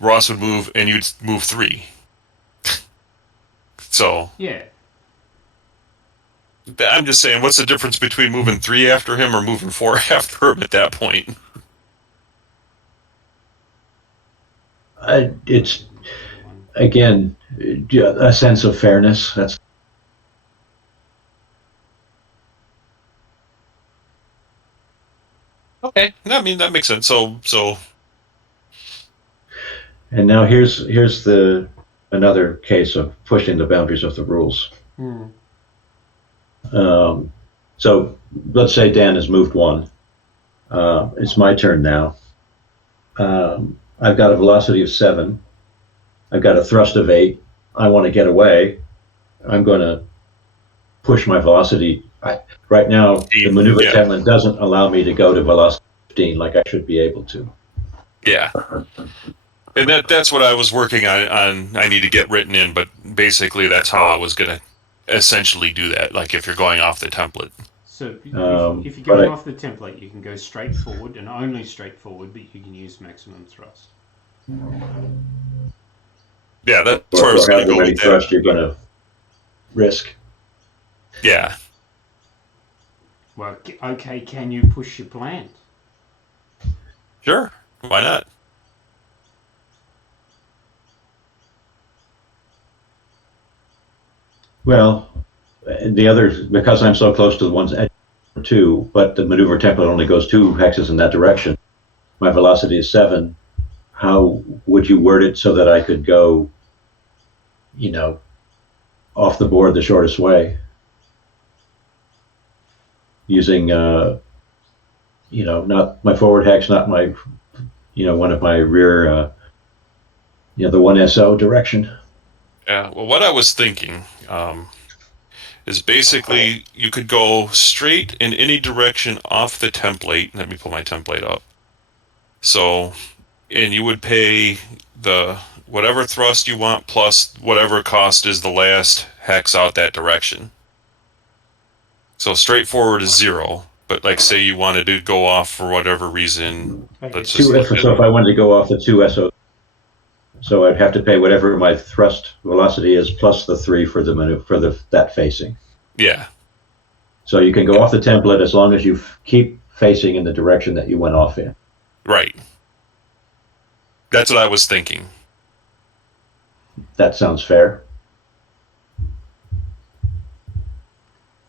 Ross would move and you'd move 3. So Yeah. I'm just saying, what's the difference between moving 3 after him or moving 4 after him at that point? It's again a sense of fairness. That's Okay. I mean that makes sense. So and now here's another case of pushing the boundaries of the rules. So let's say Dan has moved 1. It's my turn now. I've got a velocity of 7. I've got a thrust of 8. I want to get away. I'm going to push my velocity. Right now, the maneuver template doesn't allow me to go to velocity 15 like I should be able to. Yeah. And that's what I was working on. I need to get written in, but basically that's how I was going to essentially do that, like if you're going off the template. So if you're going off the template, you can go straight forward and only straight forward, but you can use maximum thrust. Yeah, that's where I was going to go with thrust you're going to risk. Yeah. Well, okay, can you push your plant? Sure. Why not? Well, the other, because I'm so close to the ones at 2, but the maneuver template only goes 2 hexes in that direction. My velocity is 7. How would you word it so that I could go, off the board the shortest way? Using, not my forward hex, not my, one of my rear, the 1SO direction. Yeah, well, what I was thinking is basically you could go straight in any direction off the template. Let me pull my template up. So, and you would pay the whatever thrust you want plus whatever cost is the last hex out that direction. So straightforward is 0. But like, say you wanted to go off for whatever reason. Okay, Let's just look at So if I wanted to go off the 2 SO, so I'd have to pay whatever my thrust velocity is plus the 3 for the maneuver, for that facing. Yeah. So you can go off the template as long as you keep facing in the direction that you went off in. Right. That's what I was thinking. That sounds fair.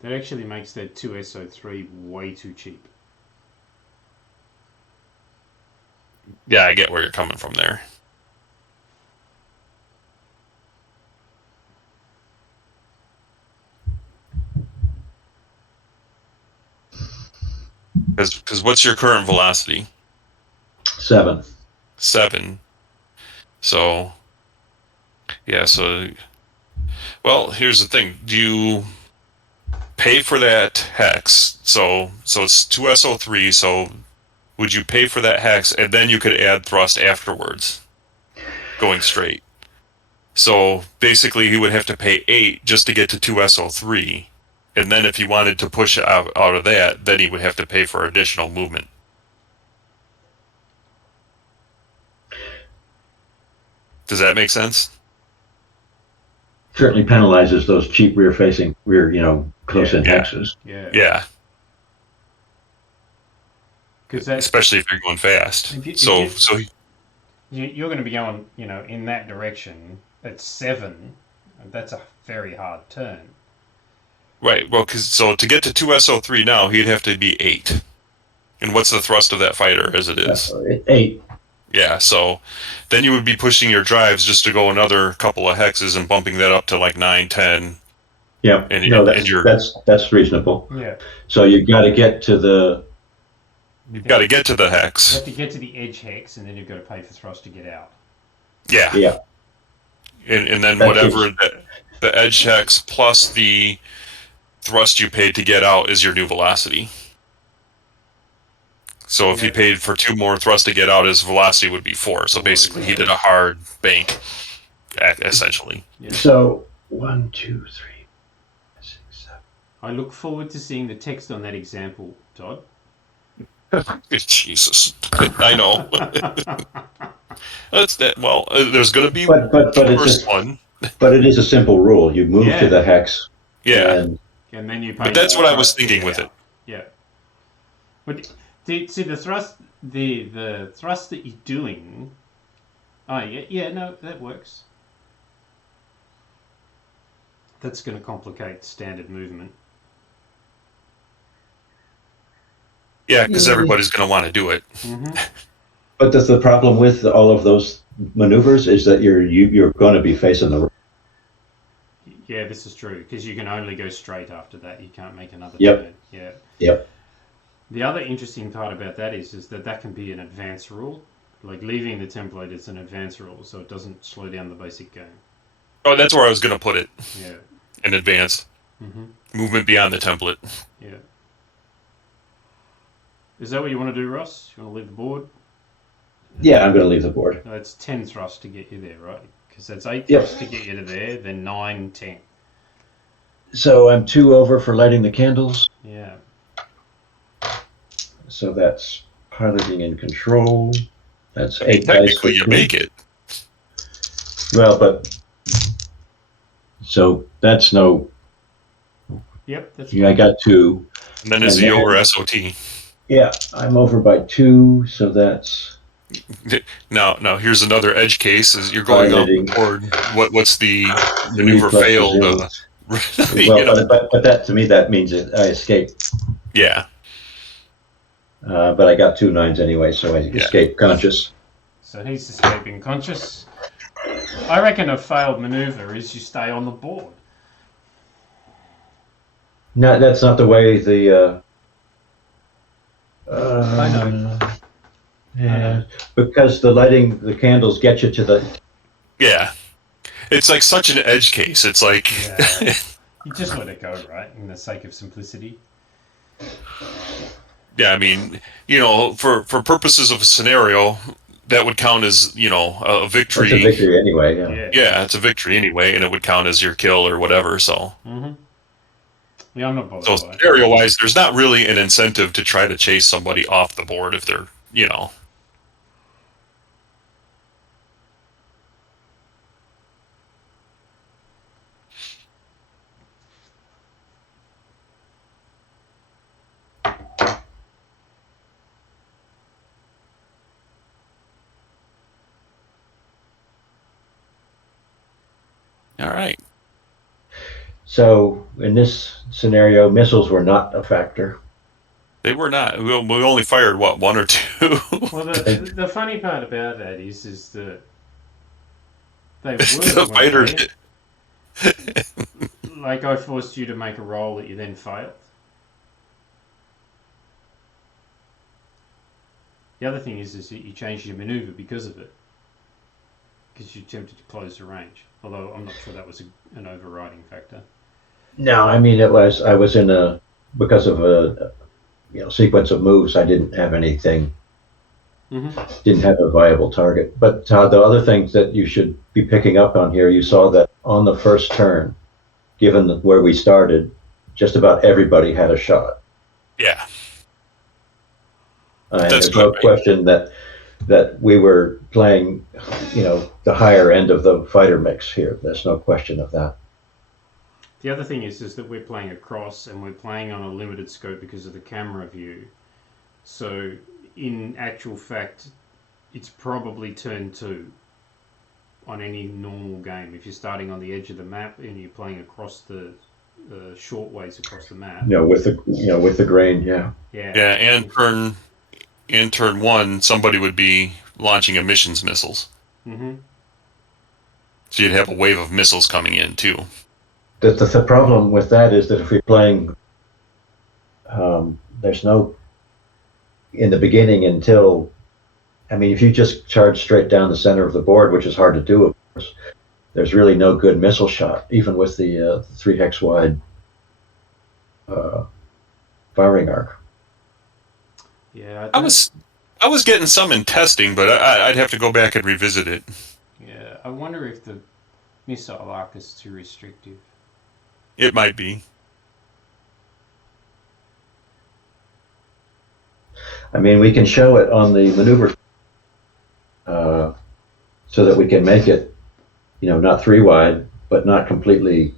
that actually makes that 2SO3 way too cheap. Yeah, I get where you're coming from there. Because what's your current velocity? 7. 7. So, yeah, so... Well, here's the thing. Do you pay for that hex? So it's 2SO3, so would you pay for that hex, and then you could add thrust afterwards, going straight? So basically, he would have to pay 8 just to get to 2SO3, and then if he wanted to push out of that, then he would have to pay for additional movement. Does that make sense? Certainly penalizes those cheap rear-facing, close-in Yeah. hexes. Yeah. Yeah, Because that's especially if you're going fast. you're going to be going, in that direction at 7. That's a very hard turn. Right. Well, so to get to 2SO3 now, he'd have to be 8. And what's the thrust of that fighter as it is? 8. Yeah, so then you would be pushing your drives just to go another couple of hexes and bumping that up to like 9, 10. Yeah, that's reasonable. Yeah. So you've got to get to the... You've got to get to the You hex. have to get to the edge hex, and then you've got to pay for thrust to get out. Yeah. Yeah. And then That whatever the edge hex plus the thrust you paid to get out is your new velocity. So if he paid for 2 more thrust to get out, his velocity would be 4. So basically, he did a hard bank, essentially. Yeah. So 1, 2, 3, 6, 7. I look forward to seeing the text on that example, Todd. Jesus, I know. That's that. Well, there's going to be But the it's first one. But it is a simple rule. You move to the hex. Yeah. And then you pay. But that's what I was thinking with it. Yeah. But see the thrust, the thrust that you're doing. Oh yeah, no, that works. That's going to complicate standard movement. Yeah, because everybody's going to want to do it. Mm-hmm. But the problem with all of those maneuvers is that you're going to be facing the... Yeah, this is true, because you can only go straight after that. You can't make another Yep. turn. Yeah. Yep. The other interesting part about that is that can be an advanced rule. Like leaving the template is an advanced rule, so it doesn't slow down the basic game. Oh, that's where I was going to put it. Yeah. In advanced. Mm-hmm. Movement beyond the template. Yeah. Is that what you want to do, Ross? You want to leave the board? Yeah, I'm going to leave the board. No, that's 10 thrust to get you there, right? Because that's 8 Yep. thrust to get you to there, then 9, 10. So I'm 2 over for lighting the candles. Yeah. So that's piloting and control. That's 8 dice. Technically, you make it. Well, but... So that's no... Yep, that's I got 2. And then is the over SOT. Yeah, I'm over by 2, so that's... Now here's another edge case. Is you're going up the board. What's the maneuver failed? Well, but that to me that means that I escape. Yeah. But I got 2 9s anyway, so I escape conscious. So he's escaping conscious. I reckon a failed maneuver is you stay on the board. No, that's not the way the... I know. Yeah, because the lighting the candles get you to the... Yeah. It's like such an edge case. It's like... Yeah. You just let it go, right? In the sake of simplicity. Yeah, I mean, for purposes of a scenario, that would count as, a victory. It's a victory anyway, yeah. Yeah, it's a victory anyway, and it would count as your kill or whatever, so... Mm-hmm. Yeah, I'm not bothered So by it. scenario-wise, there's not really an incentive to try to chase somebody off the board if they're, All right. So in this scenario, missiles were not a factor. They were not. We only fired, what, one or two? Well, the funny part about that is that they were, The weren't fighter. they? Like, I forced you to make a roll that you then failed. The other thing is that you changed your maneuver because of it. Because you attempted to close the range. Although I'm not sure that was an overriding factor. No, I mean I was in because of a sequence of moves. I didn't have anything. Mm-hmm. Didn't have a viable target. But Todd, the other things that you should be picking up on here, you saw that on the first turn, given where we started, just about everybody had a shot. Yeah. And there's no question that we were playing, the higher end of the fighter mix here. There's no question of that. The other thing is that we're playing across and we're playing on a limited scope because of the camera view. So in actual fact, it's probably turn 2 on any normal game. If you're starting on the edge of the map and you're playing across the short ways across the map. With the grain, yeah. Yeah, and turn 1, somebody would be launching emissions missiles. Mm-hmm. So you'd have a wave of missiles coming in too. The problem with that is that if we're playing, there's no in the beginning until, if you just charge straight down the center of the board, which is hard to do, of course, there's really no good missile shot, even with the 3 hex wide firing arc. Yeah, I was getting some in testing, but I'd have to go back and revisit it. Yeah, I wonder if the missile arc is too restrictive. It might be. We can show it on the maneuver so that we can make it, not 3 wide, but not completely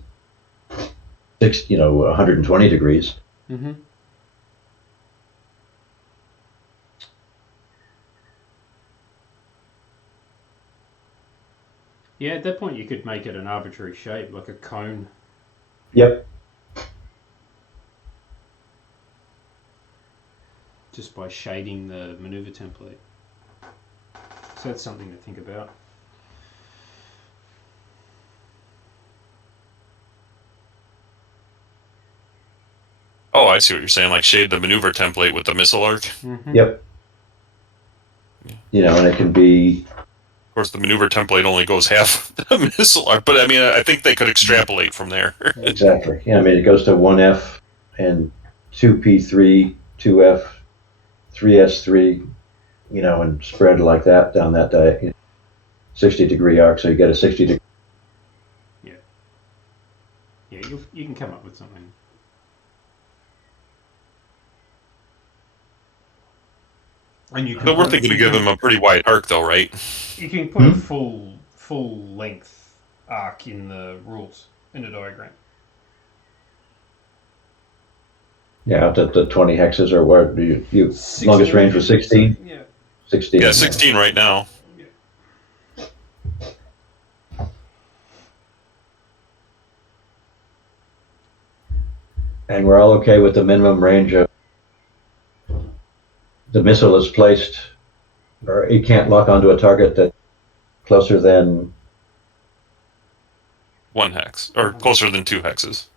120 degrees. Mm-hmm. Yeah, at that point you could make it an arbitrary shape, like a cone. Yep. Just by shading the maneuver template. So that's something to think about. Oh, I see what you're saying. Like shade the maneuver template with the missile arc. Mm-hmm. Yep. And it can be. Of course, the maneuver template only goes half the missile arc, but I think they could extrapolate from there. Exactly. Yeah, it goes to 1F and 2P3, 2F, 3S3, and spread like that down that 60-degree arc, so you get a 60-degree. Yeah. Yeah, you can come up with something. But we're thinking to give them a pretty wide arc, though, right? You can put a full length arc in the rules in a diagram. Yeah, the 20 hexes or what? You longest range was 16. Yeah. 16. Yeah, 16 right now. Yeah. And we're all okay with the minimum range of the missile is placed, or it can't lock onto a target that closer than 1 hex, or closer than 2 hexes.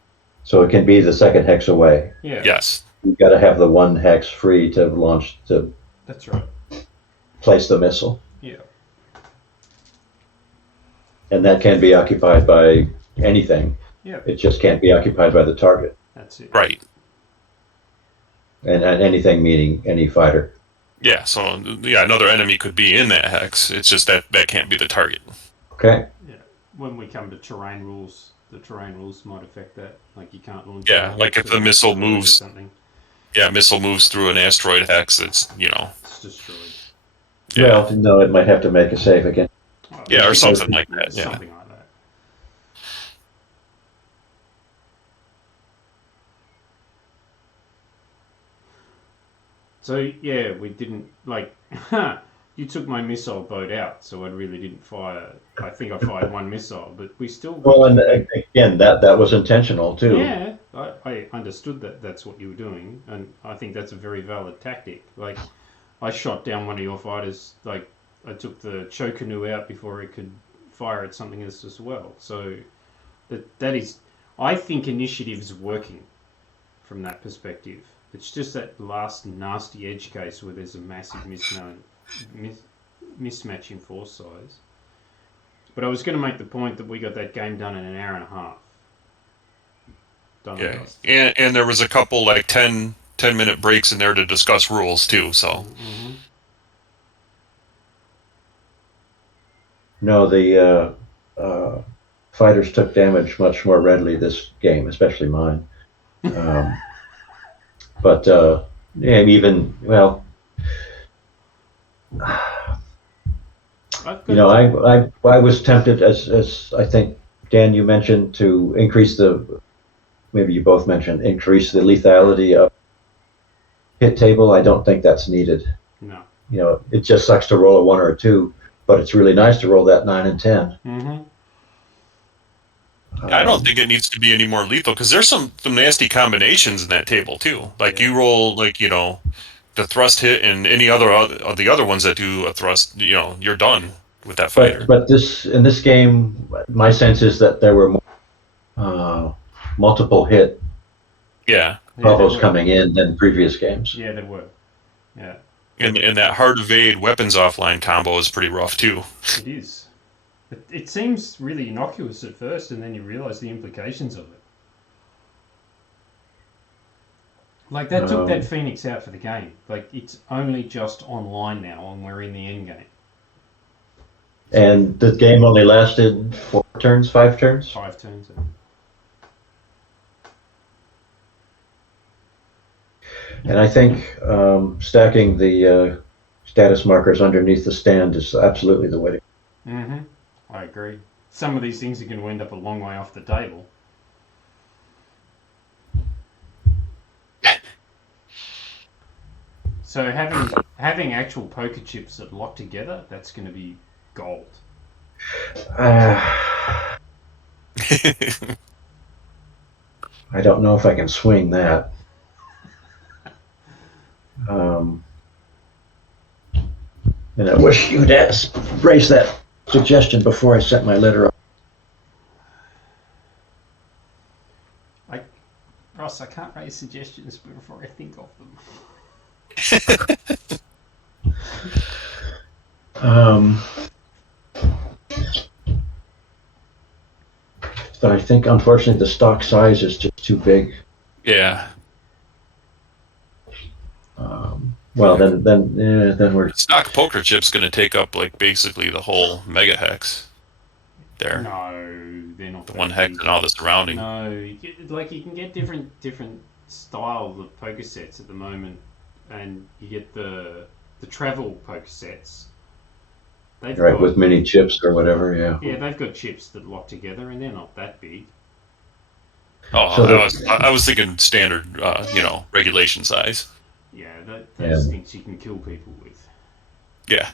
So it can be the 2nd hex away. Yeah. Yes. You've got to have the 1 hex free to launch, to That's right. place the missile. Yeah. And that can be occupied by anything. Yeah. It just can't be occupied by the target. That's it. Right. And anything meaning any fighter. Yeah, so another enemy could be in that hex. It's just that can't be the target. Okay. Yeah. when we come to terrain rules, the terrain rules might affect that. Like you can't launch. Yeah, like if the missile moves. Something. Yeah, missile moves through an asteroid hex. It's it's destroyed. Yeah. Well, no, it might have to make a save again. Yeah, or something like that. Yeah. Something like that. So yeah, we didn't like. You took my missile boat out, so I really didn't fire. I think I fired one missile, but we still. Well, and again, that was intentional too. Yeah, I understood that that's what you were doing, and I think that's a very valid tactic. Like, I shot down one of your fighters. Like, I took the choke canoe out before it could fire at something else as well. So that is, I think initiative is working from that perspective. It's just that last nasty edge case where there's a massive mismatch in force size. But I was going to make the point that we got that game done in an hour and a half. Yeah, and there was a couple like 10-minute breaks in there to discuss rules too. So. Mm-hmm. No, the fighters took damage much more readily this game, especially mine. But and even I was tempted, as I think Dan you mentioned, to increase maybe you both mentioned increase the lethality of hit table. I don't think that's needed. No. It just sucks to roll a 1 or a 2, but it's really nice to roll that 9 and 10. Mm-hmm. I don't think it needs to be any more lethal because there's some nasty combinations in that table too. Like you roll the thrust hit and any other of the other ones that do a thrust, you're done with that fighter. But in this game, my sense is that there were more, multiple hit bubbles coming in than previous games. Yeah, there were. Yeah. And that hard evade weapons offline combo is pretty rough too. It is. It seems really innocuous at first, and then you realise the implications of it. Like, that took that Phoenix out for the game. Like, it's only just online now, and we're in the end game. And the game only lasted 4 turns, 5 turns? 5 turns. And I think stacking the status markers underneath the stand is absolutely the way to go. Mm-hmm. I agree. Some of these things are going to end up a long way off the table. So having actual poker chips that lock together, that's going to be gold. I don't know if I can swing that. And I wish you'd raise that suggestion before I set my letter up. Ross, I can't raise suggestions before I think of them. But I think, unfortunately, the stock size is just too big. Yeah. Well, then we're stock poker chip's going to take up like basically the whole mega hex. There. No, they're not. The one hex and all the surrounding. No, you can get different styles of poker sets at the moment, and you get the travel poker sets. With mini chips or whatever, yeah. Yeah, they've got chips that lock together, and they're not that big. Oh, so I was thinking standard, regulation size. Yeah, those things you can kill people with. Yeah.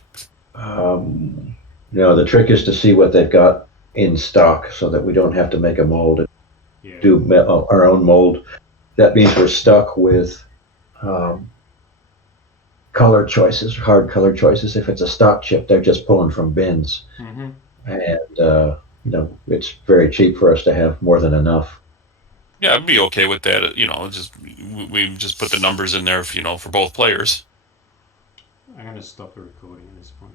The trick is to see what they've got in stock so that we don't have to make a mold and do our own mold. That means we're stuck with color choices, hard color choices. If it's a stock chip, they're just pulling from bins. Mm-hmm. And, it's very cheap for us to have more than enough. Yeah, I'd be okay with that. We just put the numbers in there, for both players. I'm going to stop the recording at this point.